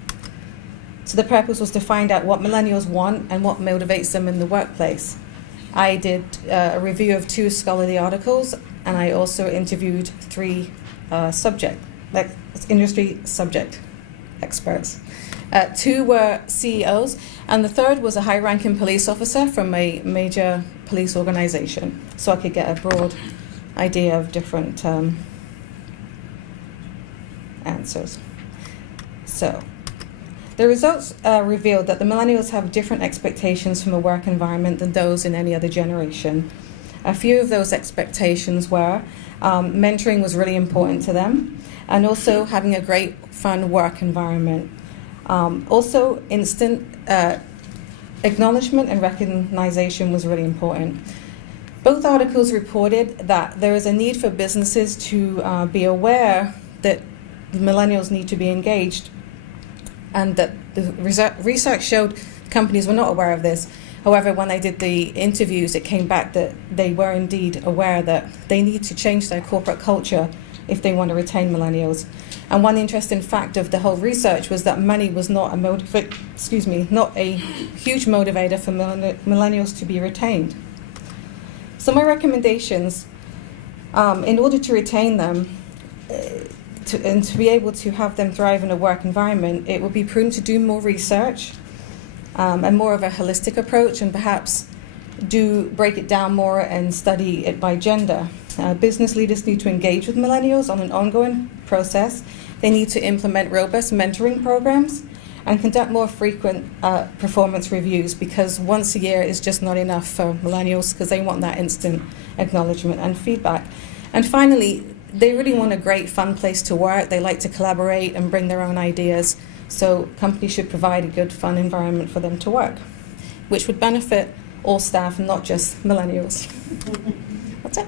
So the purpose was to find out what millennials want and what motivates them in the workplace. I did a review of 2 scholarly articles, and I also interviewed 3 industry subject experts. 2 were CEOs, and the 3rd was a high-ranking police officer from a major police organization, so I could get a broad idea of different answers. So the results revealed that the millennials have different expectations from a work environment than those in any other generation. A few of those expectations were mentoring was really important to them, and also having a great, fun work environment. Also, instant acknowledgement and recognition was really important. Both articles reported that there is a need for businesses to be aware that millennials need to be engaged, and that the research showed companies were not aware of this. However, when they did the interviews, it came back that they were indeed aware that they need to change their corporate culture if they want to retain millennials. And one interesting fact of the whole research was that money was not a huge motivator for millennials to be retained. So my recommendations, in order to retain them and to be able to have them thrive in a work environment, it would be prudent to do more research and more of a holistic approach, and perhaps break it down more and study it by gender. Business leaders need to engage with millennials on an ongoing process. They need to implement robust mentoring programs and conduct more frequent performance reviews, because once a year is just not enough for millennials, because they want that instant acknowledgement and feedback. And finally, they really want a great, fun place to work. They like to collaborate and bring their own ideas. So companies should provide a good, fun environment for them to work, which would benefit all staff and not just millennials. That's it.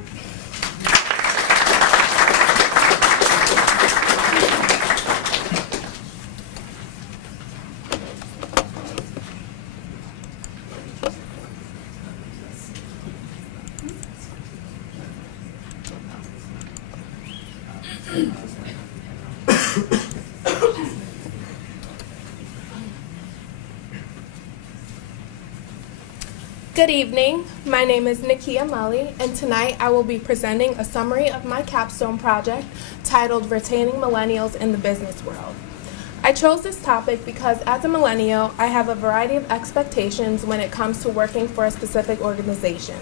Good evening, my name is Nakia Mali, and tonight I will be presenting a summary of my capstone project titled Retaining Millennials in the Business World. I chose this topic because as a millennial, I have a variety of expectations when it comes to working for a specific organization.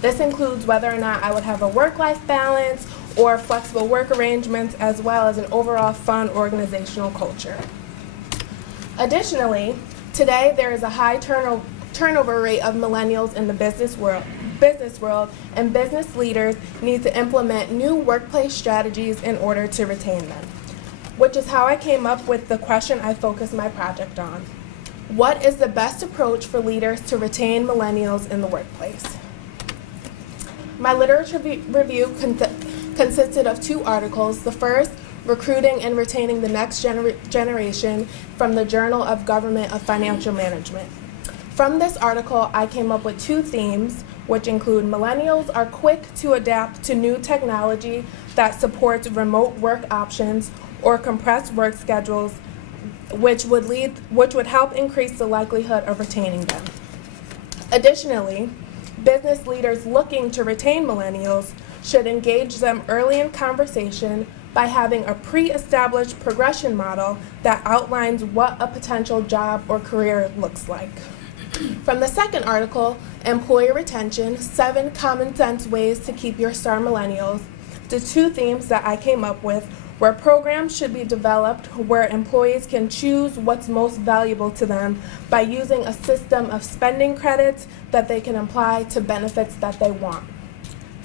This includes whether or not I would have a work-life balance or flexible work arrangements, as well as an overall fun organizational culture. Additionally, today there is a high turnover rate of millennials in the business world, and business leaders need to implement new workplace strategies in order to retain them, which is how I came up with the question I focused my project on. What is the best approach for leaders to retain millennials in the workplace? My literature review consisted of 2 articles. The first Recruiting and Retaining the Next Generation from the Journal of Government of Financial Management. From this article, I came up with 2 themes, which include millennials are quick to adapt to new technology that supports remote work options or compressed work schedules, which would help increase the likelihood of retaining them. Additionally, business leaders looking to retain millennials should engage them early in conversation by having a pre-established progression model that outlines what a potential job or career looks like. From the second article, Employee Retention, 7 Common Sense Ways to Keep Your Star Millennials, the 2 themes that I came up with were programs should be developed where employees can choose what's most valuable to them by using a system of spending credits that they can apply to benefits that they want.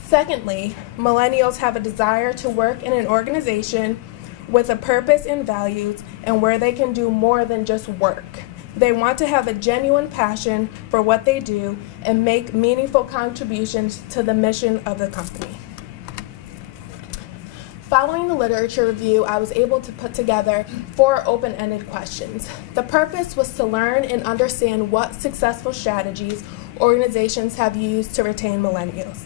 Secondly, millennials have a desire to work in an organization with a purpose and values and where they can do more than just work. They want to have a genuine passion for what they do and make meaningful contributions to the mission of the company. Following the literature review, I was able to put together 4 open-ended questions. The purpose was to learn and understand what successful strategies organizations have used to retain millennials.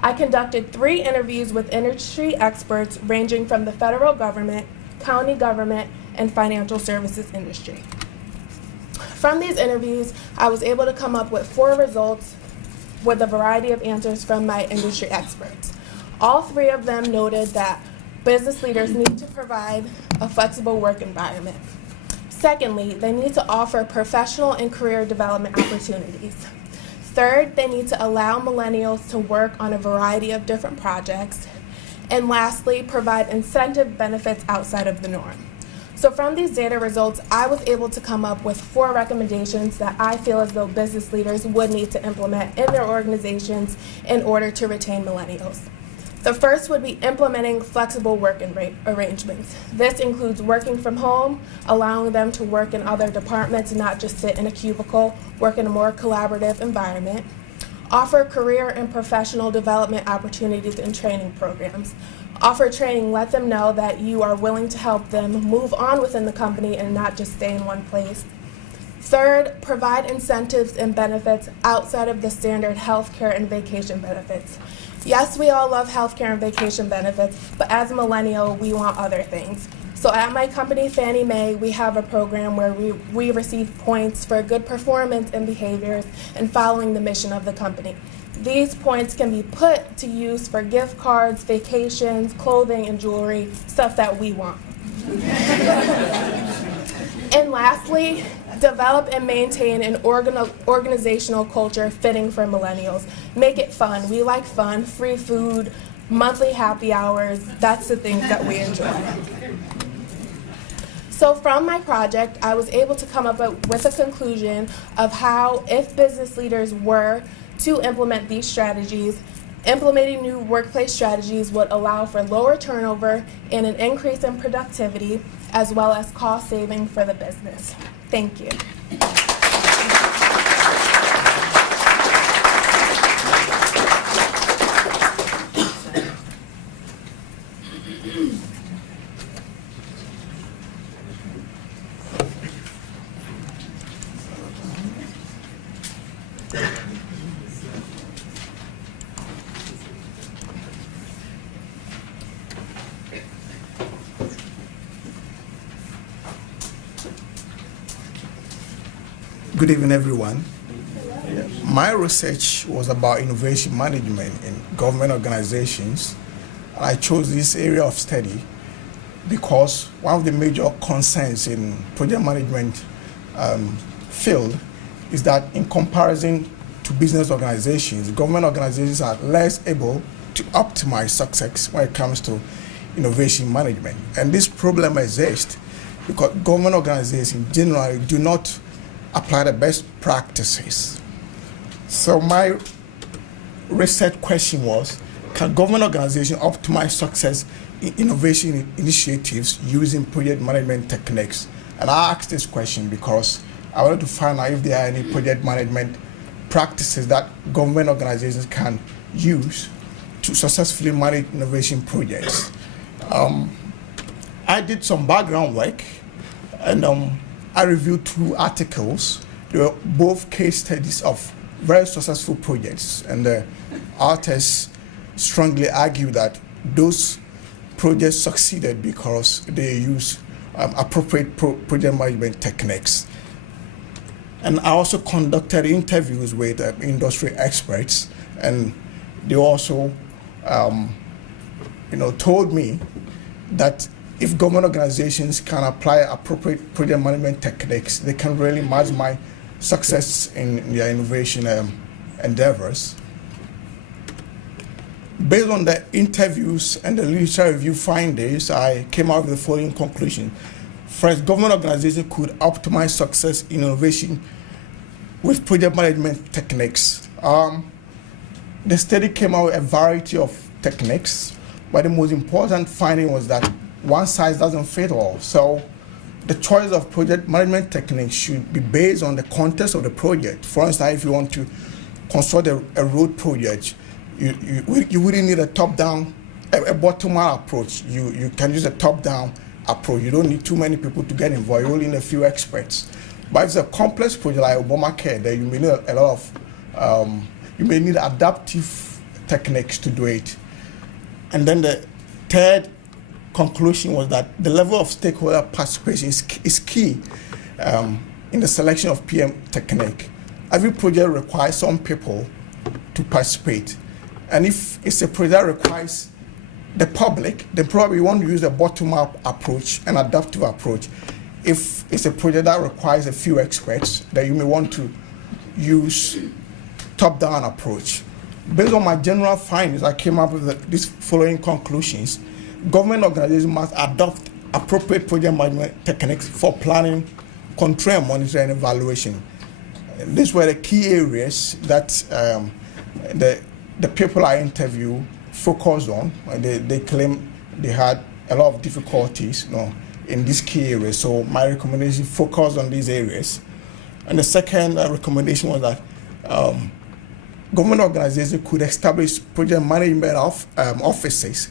I conducted 3 interviews with industry experts ranging from the federal government, county government, and financial services industry. From these interviews, I was able to come up with 4 results with a variety of answers from my industry experts. All 3 of them noted that business leaders need to provide a flexible work environment. Secondly, they need to offer professional and career development opportunities. Third, they need to allow millennials to work on a variety of different projects. And lastly, provide incentive benefits outside of the norm. So from these data results, I was able to come up with 4 recommendations that I feel as though business leaders would need to implement in their organizations in order to retain millennials. The first would be implementing flexible work arrangements. This includes working from home, allowing them to work in other departments and not just sit in a cubicle, work in a more collaborative environment. Offer career and professional development opportunities and training programs. Offer training, let them know that you are willing to help them move on within the company and not just stay in one place. Third, provide incentives and benefits outside of the standard healthcare and vacation benefits. Yes, we all love healthcare and vacation benefits, but as a millennial, we want other things. So at my company, Fannie Mae, we have a program where we receive points for good performance and behaviors and following the mission of the company. These points can be put to use for gift cards, vacations, clothing, and jewelry, stuff that we want. And lastly, develop and maintain an organizational culture fitting for millennials. Make it fun. We like fun, free food, monthly happy hours. That's the things that we enjoy. So from my project, I was able to come up with a conclusion of how, if business leaders were to implement these strategies, implementing new workplace strategies would allow for lower turnover and an increase in productivity, as well as cost saving for the business. Thank you. Good evening, everyone. My research was about innovation management in government organizations. I chose this area of study because one of the major concerns in project management field is that in comparison to business organizations, government organizations are less able to optimize success when it comes to innovation management. And this problem exists because government organizations generally do not apply the best practices. So my research question was, can government organizations optimize success in innovation initiatives using project management techniques? And I asked this question because I wanted to find out if there are any project management practices that government organizations can use to successfully manage innovation projects. I did some background work, and I reviewed 2 articles. They were both case studies of very successful projects, and the authors strongly argue that those projects succeeded because they use appropriate project management techniques. And I also conducted interviews with industry experts, and they also told me that if government organizations can apply appropriate project management techniques, they can really maximize success in their innovation endeavors. Based on the interviews and the literature review findings, I came out with the following conclusion. First, government organizations could optimize success in innovation with project management techniques. The study came out with a variety of techniques, but the most important finding was that one size doesn't fit all. So the choice of project management techniques should be based on the context of the project. For instance, if you want to construct a road project, you wouldn't need a top-down, a bottom-up approach. You can use a top-down approach. You don't need too many people to get involved. You only need a few experts. But if it's a complex project like Obamacare, then you may need a lot of, you may need adaptive techniques to do it. And then the third conclusion was that the level of stakeholder participation is key in the selection of PM technique. Every project requires some people to participate. And if it's a project that requires the public, then probably you want to use a bottom-up approach, an adaptive approach. If it's a project that requires a few experts, then you may want to use top-down approach. Based on my general findings, I came up with these following conclusions. Government organizations must adopt appropriate project management techniques for planning, control, monitoring, and evaluation. These were the key areas that the people I interviewed focused on. They claim they had a lot of difficulties in these key areas. So my recommendation focused on these areas. And the second recommendation was that government organizations could establish project management offices.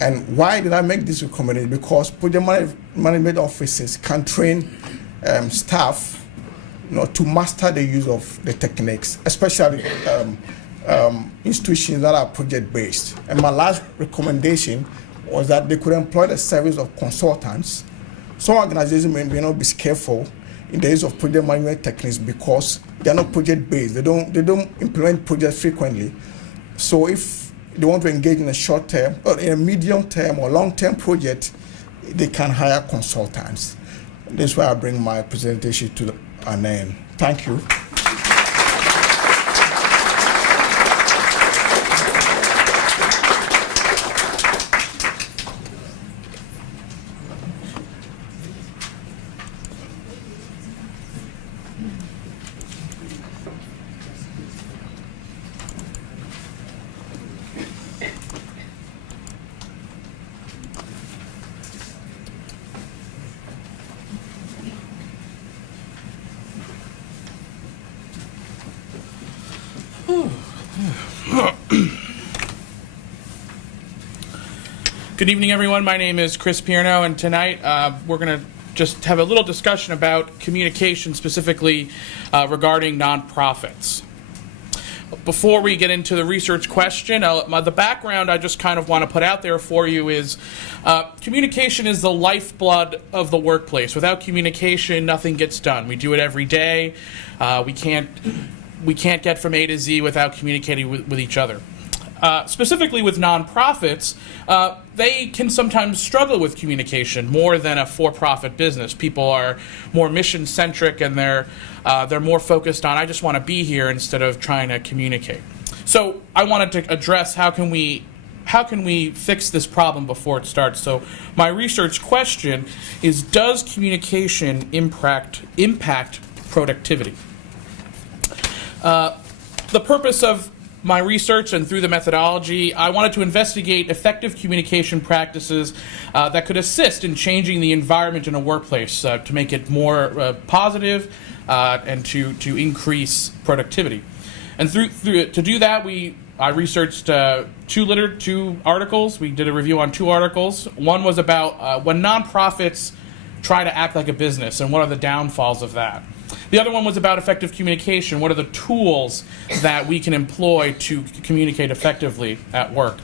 And why did I make this recommendation? Because project management offices can train staff to master the use of the techniques, especially institutions that are project-based. And my last recommendation was that they could employ the service of consultants. Some organizations may not be careful in the use of project management techniques because they are not project-based. They don't implement projects frequently. So if they want to engage in a short-term, or in a medium-term or long-term project, they can hire consultants. This is why I bring my presentation to an end. Thank you. Good evening, everyone. My name is Chris Pierno, and tonight we're going to just have a little discussion about communication, specifically regarding nonprofits. Before we get into the research question, the background I just kind of want to put out there for you is communication is the lifeblood of the workplace. Without communication, nothing gets done. We do it every day. We can't get from A to Z without communicating with each other. Specifically with nonprofits, they can sometimes struggle with communication more than a for-profit business. People are more mission-centric, and they're more focused on, I just want to be here, instead of trying to communicate. So I wanted to address how can we fix this problem before it starts. So my research question is, does communication impact productivity? The purpose of my research and through the methodology, I wanted to investigate effective communication practices that could assist in changing the environment in a workplace to make it more positive and to increase productivity. And to do that, we I researched two articles. We did a review on 2 articles. One was about when nonprofits try to act like a business and what are the downfalls of that. The other one was about effective communication. What are the tools that we can employ to communicate effectively at work?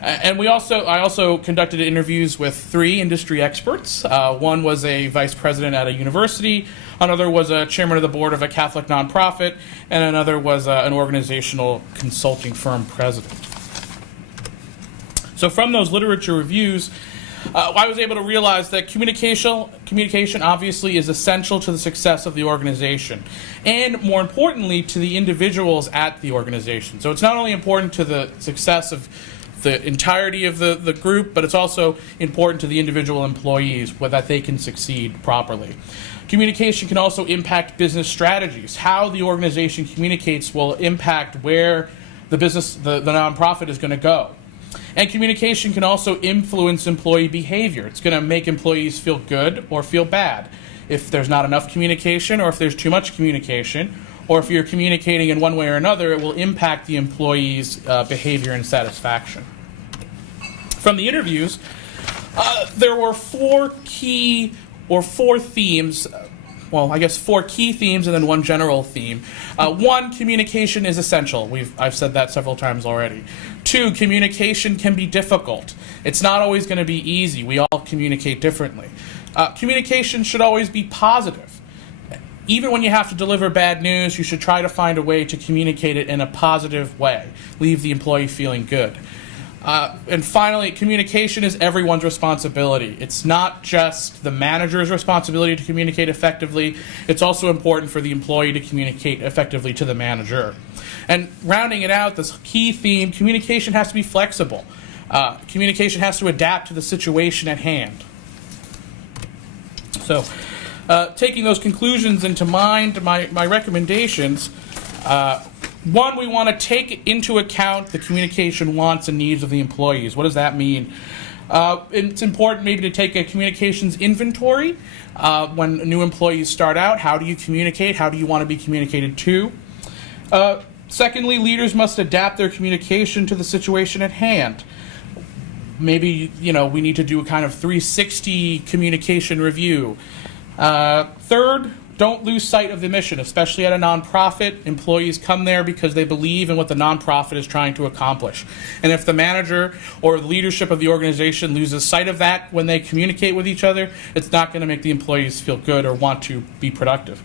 And I also conducted interviews with 3 industry experts. One was a vice president at a university, another was a chairman of the board of a Catholic nonprofit, and another was an organizational consulting firm president. So from those literature reviews, I was able to realize that communication obviously is essential to the success of the organization, and more importantly, to the individuals at the organization. So it's not only important to the success of the entirety of the group, but it's also important to the individual employees that they can succeed properly. Communication can also impact business strategies. How the organization communicates will impact where the nonprofit is going to go. And communication can also influence employee behavior. It's going to make employees feel good or feel bad. If there's not enough communication, or if there's too much communication, or if you're communicating in one way or another, it will impact the employee's behavior and satisfaction. From the interviews, there were 4 key or 4 themes. Well, I guess 4 key themes and then 1 general theme. 1, communication is essential. I've said that several times already. 2, communication can be difficult. It's not always going to be easy. We all communicate differently. Communication should always be positive. Even when you have to deliver bad news, you should try to find a way to communicate it in a positive way. Leave the employee feeling good. And finally, communication is everyone's responsibility. It's not just the manager's responsibility to communicate effectively. It's also important for the employee to communicate effectively to the manager. And rounding it out, this key theme, communication has to be flexible. Communication has to adapt to the situation at hand. So, taking those conclusions into mind, my recommendations, 1, we want to take into account the communication wants and needs of the employees. What does that mean? It's important maybe to take a communications inventory when new employees start out. How do you communicate? How do you want to be communicated to? Secondly, leaders must adapt their communication to the situation at hand. Maybe, we need to do a kind of 360 communication review. Third, don't lose sight of the mission, especially at a nonprofit. Employees come there because they believe in what the nonprofit is trying to accomplish. And if the manager or the leadership of the organization loses sight of that when they communicate with each other, it's not going to make the employees feel good or want to be productive.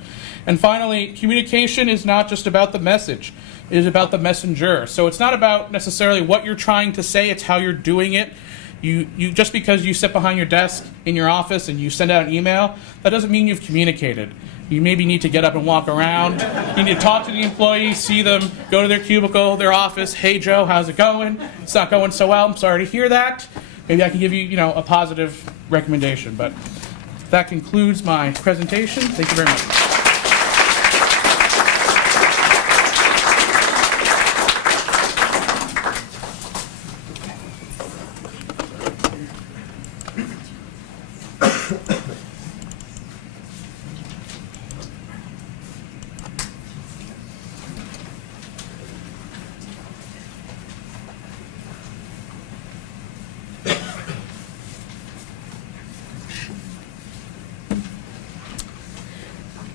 And finally, communication is not just about the message. It is about the messenger. So it's not about necessarily what you're trying to say, it's how you're doing it. You just because you sit behind your desk in your office and you send out an email, that doesn't mean you've communicated. You maybe need to get up and walk around. You need to talk to the employees, see them, go to their cubicle, their office. Hey, Joe, how's it going? It's not going so well. I'm sorry to hear that. Maybe I can give you, a positive recommendation. But that concludes my presentation. Thank you very much.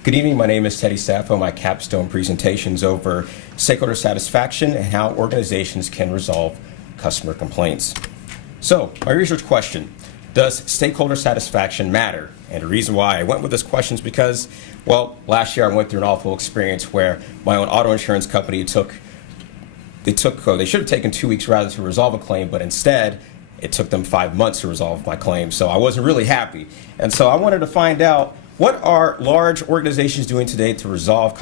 Good evening, my name is Teddy Sappho. My Capstone presentations over stakeholder satisfaction and how organizations can resolve customer complaints. So, my research question, does stakeholder satisfaction matter? And the reason why I went with this question is because, well, last year I went through an awful experience where my own auto insurance company they should have taken 2 weeks rather to resolve a claim, but instead it took them 5 months to resolve my claim. So I wasn't really happy. And so I wanted to find out, what are large organizations doing today to resolve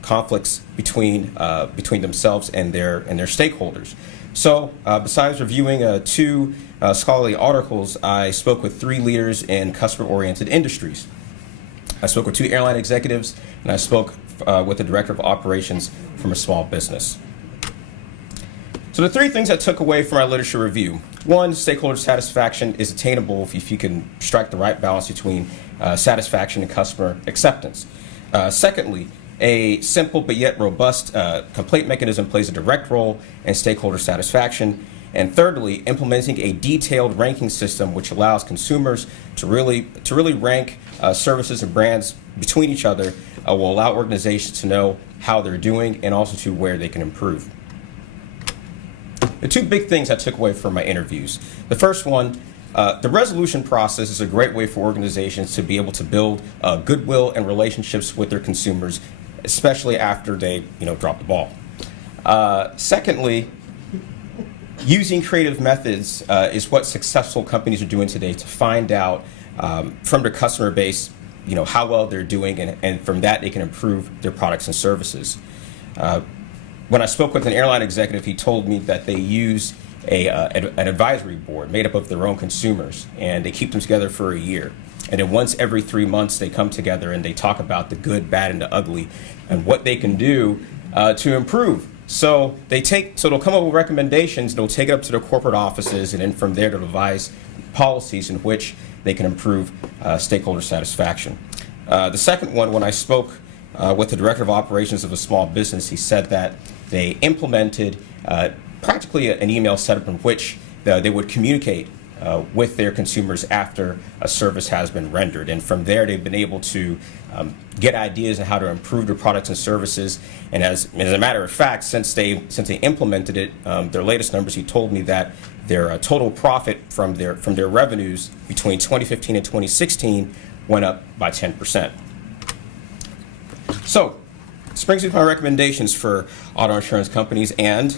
conflicts between themselves and their stakeholders? So, besides reviewing 2 scholarly articles, I spoke with 3 leaders in customer-oriented industries. I spoke with 2 airline executives, and I spoke with the director of operations from a small business. So the 3 things I took away from our literature review. 1, stakeholder satisfaction is attainable if you can strike the right balance between satisfaction and customer acceptance. Secondly, A simple but yet robust complaint mechanism plays a direct role in stakeholder satisfaction. And thirdly, implementing a detailed ranking system which allows consumers to really rank services and brands between each other will allow organizations to know how they're doing and also to where they can improve. The two big things I took away from my interviews. The first one, the resolution process is a great way for organizations to be able to build goodwill and relationships with their consumers, especially after they drop the ball. Secondly, using creative methods is what successful companies are doing today to find out from their customer base, how well they're doing, and from that they can improve their products and services. When I spoke with an airline executive, he told me that they use an advisory board made up of their own consumers, and they keep them together for a year. And then once every 3 months, they come together and they talk about the good, bad, and the ugly, and what they can do to improve. So they'll come up with recommendations, they'll take it up to their corporate offices, and then from there they'll devise policies in which they can improve stakeholder satisfaction. The second one, when I spoke with the director of operations of a small business, he said that they implemented practically an email setup in which they would communicate with their consumers after a service has been rendered. And from there, they've been able to get ideas on how to improve their products and services. And as a matter of fact, since they implemented it, their latest numbers, he told me that their total profit from their revenues between 2015 and 2016 went up by 10%. So, this brings me to my recommendations for auto insurance companies and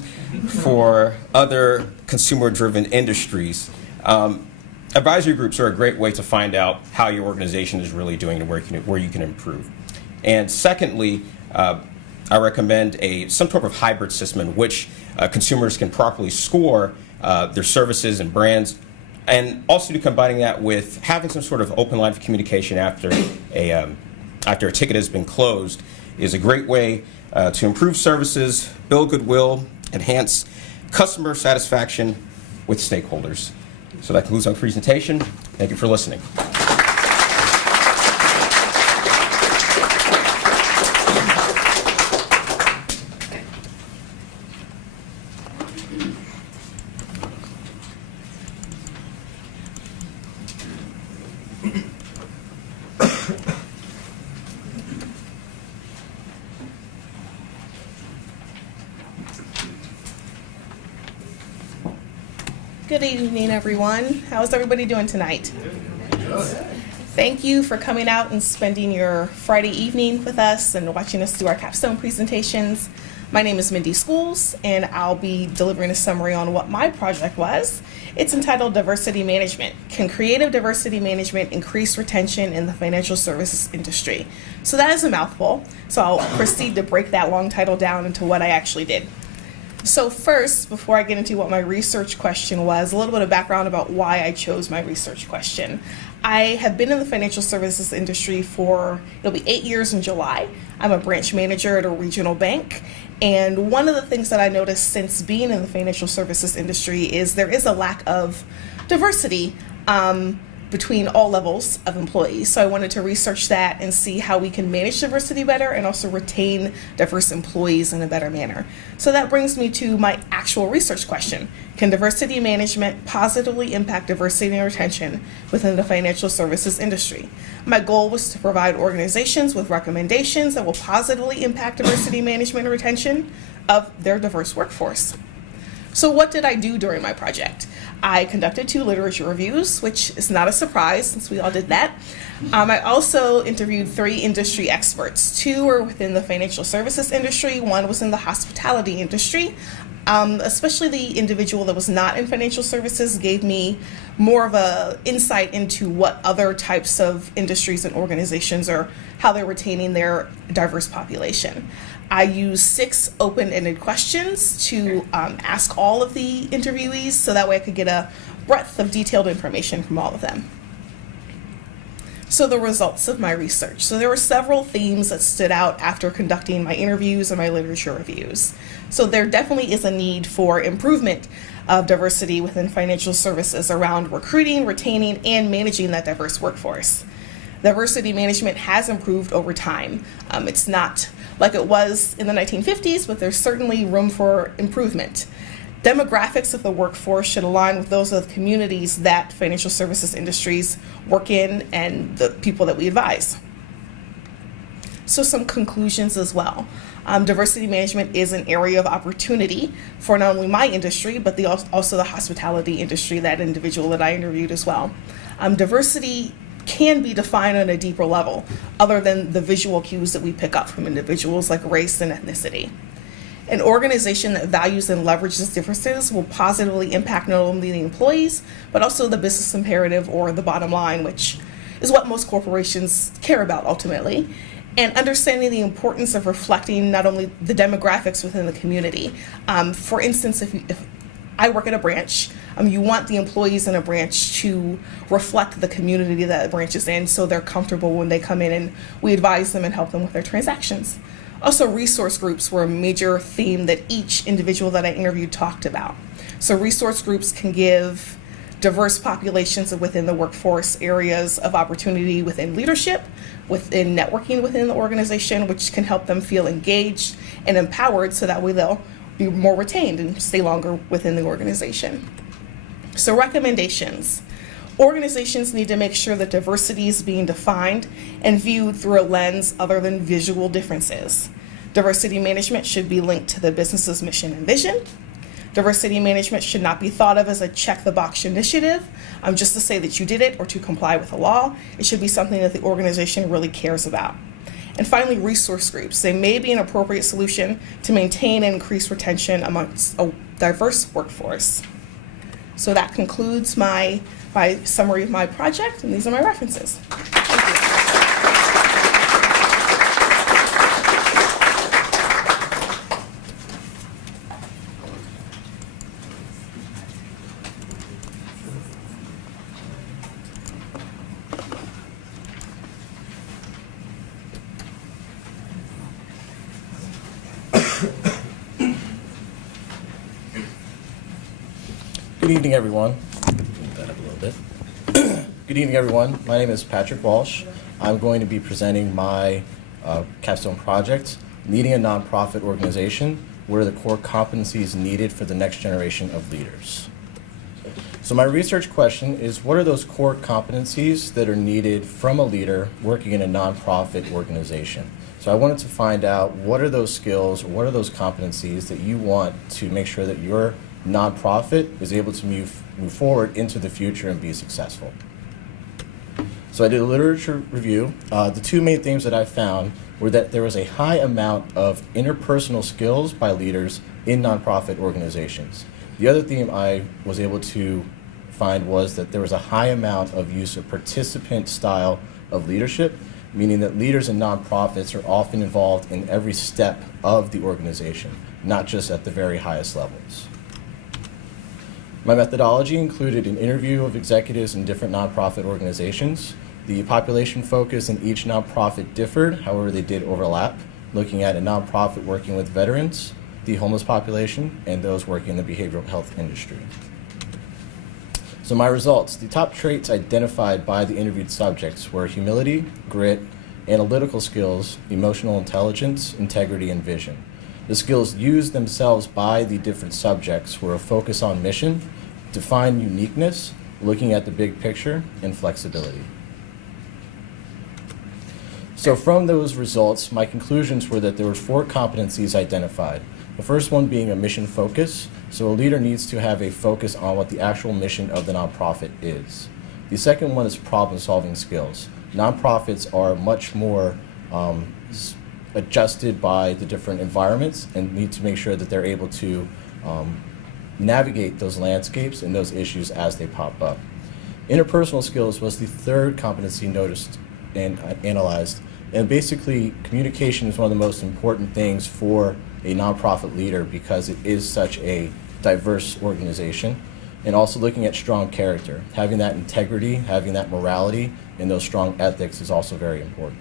for other consumer-driven industries. Advisory groups are a great way to find out how your organization is really doing and where you can improve. And secondly, I recommend some sort of hybrid system in which consumers can properly score their services and brands, and also combining that with having some sort of open line of communication after a ticket has been closed is a great way to improve services, build goodwill, enhance customer satisfaction with stakeholders. So that concludes my presentation. Thank you for listening. Good evening, everyone. How's everybody doing tonight? Thank you for coming out and spending your Friday evening with us and watching us do our Capstone presentations. My name is Mindy Schools, and I'll be delivering a summary on what my project was. It's entitled Diversity Management. Can creative diversity management increase retention in the financial services industry? So that is a mouthful, so I'll proceed to break that long title down into what I actually did. So first, before I get into what my research question was, a little bit of background about why I chose my research question. I have been in the financial services industry it'll be 8 years in July. I'm a branch manager at a regional bank. And one of the things that I noticed since being in the financial services industry is there is a lack of diversity between all levels of employees. So I wanted to research that and see how we can manage diversity better and also retain diverse employees in a better manner. So that brings me to my actual research question. Can diversity management positively impact diversity and retention within the financial services industry? My goal was to provide organizations with recommendations that will positively impact diversity management and retention of their diverse workforce. So what did I do during my project? I conducted 2 literature reviews, which is not a surprise since we all did that. I also interviewed 3 industry experts. 2 were within the financial services industry, 1 was in the hospitality industry. Especially the individual that was not in financial services gave me more of a insight into what other types of industries and organizations are, how they're retaining their diverse population. I used 6 open-ended questions to ask all of the interviewees, so that way I could get a breadth of detailed information from all of them. So the results of my research. So there were several themes that stood out after conducting my interviews and my literature reviews. So there definitely is a need for improvement of diversity within financial services around recruiting, retaining, and managing that diverse workforce. Diversity management has improved over time. It's not like it was in the 1950s, but there's certainly room for improvement. Demographics of the workforce should align with those of the communities that financial services industries work in and the people that we advise. So some conclusions as well. Diversity management is an area of opportunity for not only my industry, but also the hospitality industry, that individual that I interviewed as well. Diversity can be defined on a deeper level, other than the visual cues that we pick up from individuals like race and ethnicity. An organization that values and leverages differences will positively impact not only the employees, but also the business imperative or the bottom line, which is what most corporations care about ultimately. And understanding the importance of reflecting not only the demographics within the community. For instance, if I work at a branch, you want the employees in a branch to reflect the community that the branch is in, so they're comfortable when they come in, and we advise them and help them with their transactions. Also, resource groups were a major theme that each individual that I interviewed talked about. So resource groups can give diverse populations within the workforce areas of opportunity within leadership, within networking within the organization, which can help them feel engaged and empowered, so that way they'll be more retained and stay longer within the organization. So recommendations. Organizations need to make sure that diversity is being defined and viewed through a lens other than visual differences. Diversity management should be linked to the business's mission and vision. Diversity management should not be thought of as a check-the-box initiative, just to say that you did it or to comply with the law. It should be something that the organization really cares about. And finally, resource groups. They may be an appropriate solution to maintain and increase retention amongst a diverse workforce. So that concludes my summary of my project, and these are my references. Good evening, everyone. Move that up a little bit. Good evening, everyone. My name is Patrick Walsh. I'm going to be presenting my capstone project, Leading a Nonprofit Organization. What are the core competencies needed for the next generation of leaders? So my research question is, what are those core competencies that are needed from a leader working in a nonprofit organization? So I wanted to find out, what are those skills, or what are those competencies that you want to make sure that your nonprofit is able to move forward into the future and be successful. So I did a literature review. The two main themes that I found were that there was a high amount of interpersonal skills by leaders in nonprofit organizations. The other theme I was able to find was that there was a high amount of use of participant style of leadership, meaning that leaders in nonprofits are often involved in every step of the organization, not just at the very highest levels. My methodology included an interview of executives in different nonprofit organizations. The population focus in each nonprofit differed, however they did overlap, looking at a nonprofit working with veterans, the homeless population, and those working in the behavioral health industry. So my results, the top traits identified by the interviewed subjects were humility, grit, analytical skills, emotional intelligence, integrity, and vision. The skills used themselves by the different subjects were a focus on mission, define uniqueness, looking at the big picture, and flexibility. So from those results, my conclusions were that there were 4 competencies identified. The first one being a mission focus. So a leader needs to have a focus on what the actual mission of the nonprofit is. The second one is problem-solving skills. Nonprofits are much more adjusted by the different environments and need to make sure that they're able to navigate those landscapes and those issues as they pop up. Interpersonal skills was the third competency noticed and analyzed. And basically, communication is one of the most important things for a nonprofit leader because it is such a diverse organization. And also looking at strong character. Having that integrity, having that morality, and those strong ethics is also very important.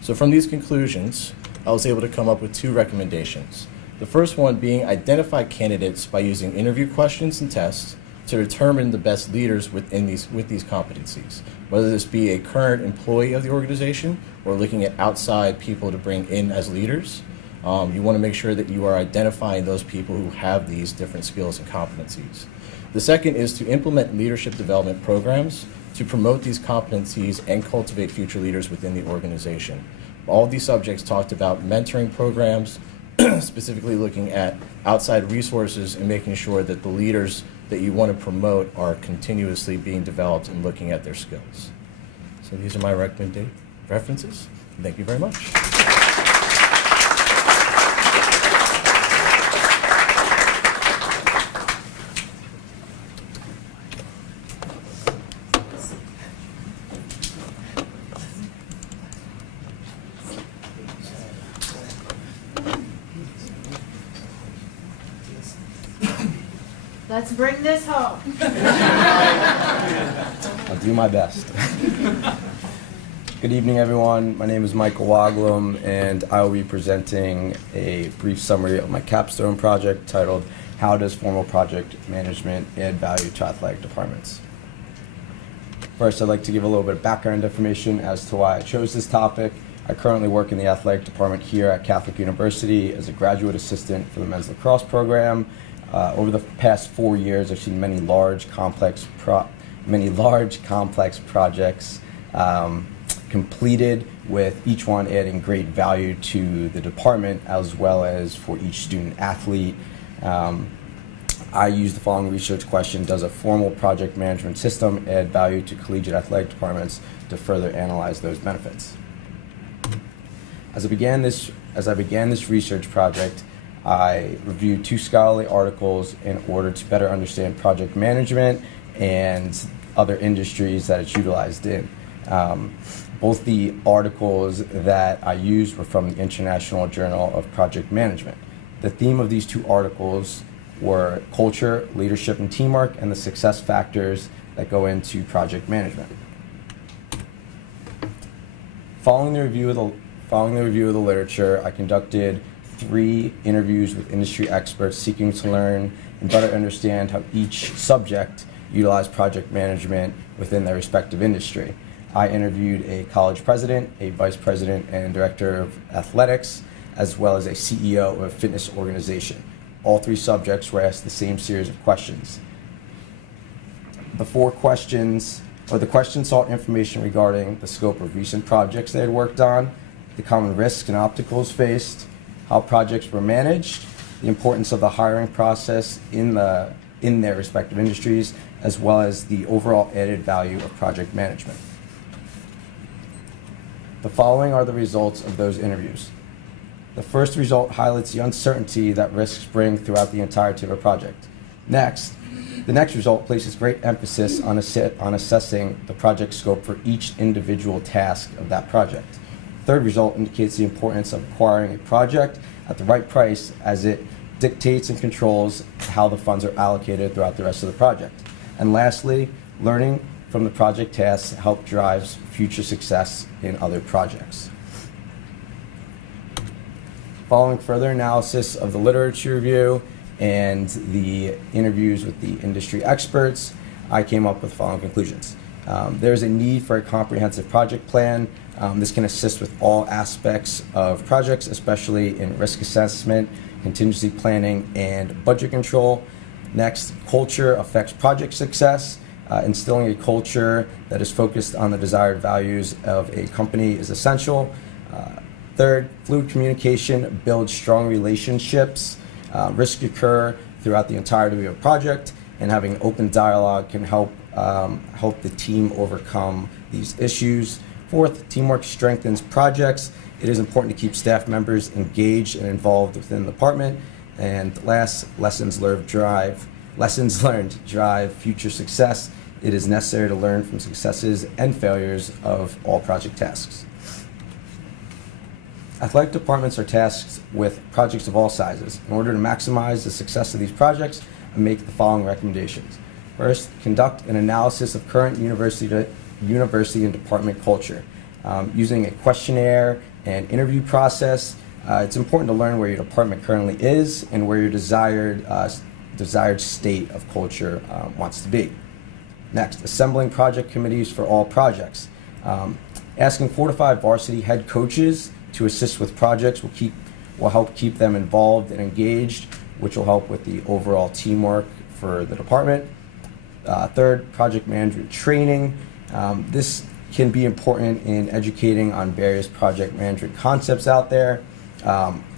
So from these conclusions, I was able to come up with 2 recommendations. The first one being identify candidates by using interview questions and tests to determine the best leaders with these competencies, whether this be a current employee of the organization or looking at outside people to bring in as leaders. You want to make sure that you are identifying those people who have these different skills and competencies. The second is to implement leadership development programs to promote these competencies and cultivate future leaders within the organization. All of these subjects talked about mentoring programs, specifically looking at outside resources and making sure that the leaders that you want to promote are continuously being developed and looking at their skills. So these are my references. Thank you very much. Let's bring this home. I'll do my best. Good evening, everyone. My name is Michael Waglum, and I will be presenting a brief summary of my capstone project titled, How Does Formal Project Management Add Value to Athletic Departments? First, I'd like to give a little bit of background information as to why I chose this topic. I currently work in the athletic department here at Catholic University as a graduate assistant for the men's lacrosse program. Over the past 4 years, I've seen many large, complex projects completed, with each one adding great value to the department as well as for each student athlete. I use the following research question: does a formal project management system add value to collegiate athletic departments, to further analyze those benefits? As I began this research project, I reviewed 2 scholarly articles in order to better understand project management and other industries that it's utilized in. Both the articles that I used were from the International Journal of Project Management. The theme of these 2 articles were culture, leadership, and teamwork, and the success factors that go into project management. Following the review of the literature, I conducted 3 interviews with industry experts seeking to learn and better understand how each subject utilized project management within their respective industry. I interviewed a college president, a vice president and director of athletics, as well as a CEO of a fitness organization. All 3 subjects were asked the same series of questions. The questions sought information regarding the scope of recent projects they had worked on, the common risks and obstacles faced, how projects were managed, the importance of the hiring process in their respective industries, as well as the overall added value of project management. The following are the results of those interviews. The first result highlights the uncertainty that risks bring throughout the entirety of a project. The next result places great emphasis on assessing the project scope for each individual task of that project. Third result indicates the importance of acquiring a project at the right price, as it dictates and controls how the funds are allocated throughout the rest of the project. And lastly, learning from the project tasks help drives future success in other projects. Following further analysis of the literature review and the interviews with the industry experts, I came up with the following conclusions. There is a need for a comprehensive project plan. This can assist with all aspects of projects, especially in risk assessment, contingency planning, and budget control. Next, culture affects project success. Instilling a culture that is focused on the desired values of a company is essential. Third, fluid communication builds strong relationships. Risks occur throughout the entirety of a project, and having open dialogue can help the team overcome these issues. Fourth, teamwork strengthens projects. It is important to keep staff members engaged and involved within the department. And last, lessons learned drive future success. It is necessary to learn from successes and failures of all project tasks. Athletic departments are tasked with projects of all sizes. In order to maximize the success of these projects, I make the following recommendations. First, conduct an analysis of current university and department culture. Using a questionnaire and interview process, it's important to learn where your department currently is and where your desired desired state of culture wants to be. Next, assembling project committees for all projects. Asking 4 to 5 varsity head coaches to assist with projects will help keep them involved and engaged, which will help with the overall teamwork for the department. Third, project management training. This can be important in educating on various project management concepts out there,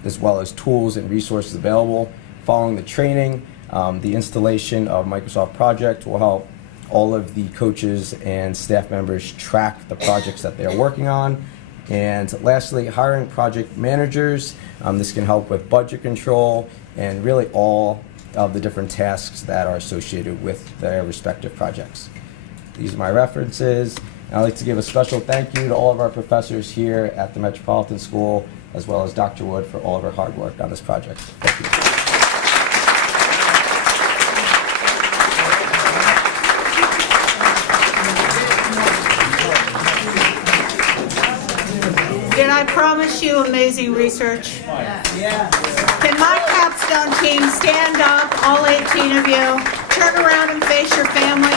as well as tools and resources available. Following the training, the installation of Microsoft Project will help all of the coaches and staff members track the projects that they're working on. And lastly, hiring project managers. This can help with budget control and really all of the different tasks that are associated with their respective projects. These are my references. And I'd like to give a special thank you to all of our professors here at the Metropolitan School, as well as Dr. Wood for all of her hard work on this project. Thank you. Did I promise you amazing research? Yeah. Can my Capstone team stand up, all 18 of you, turn around and face your family?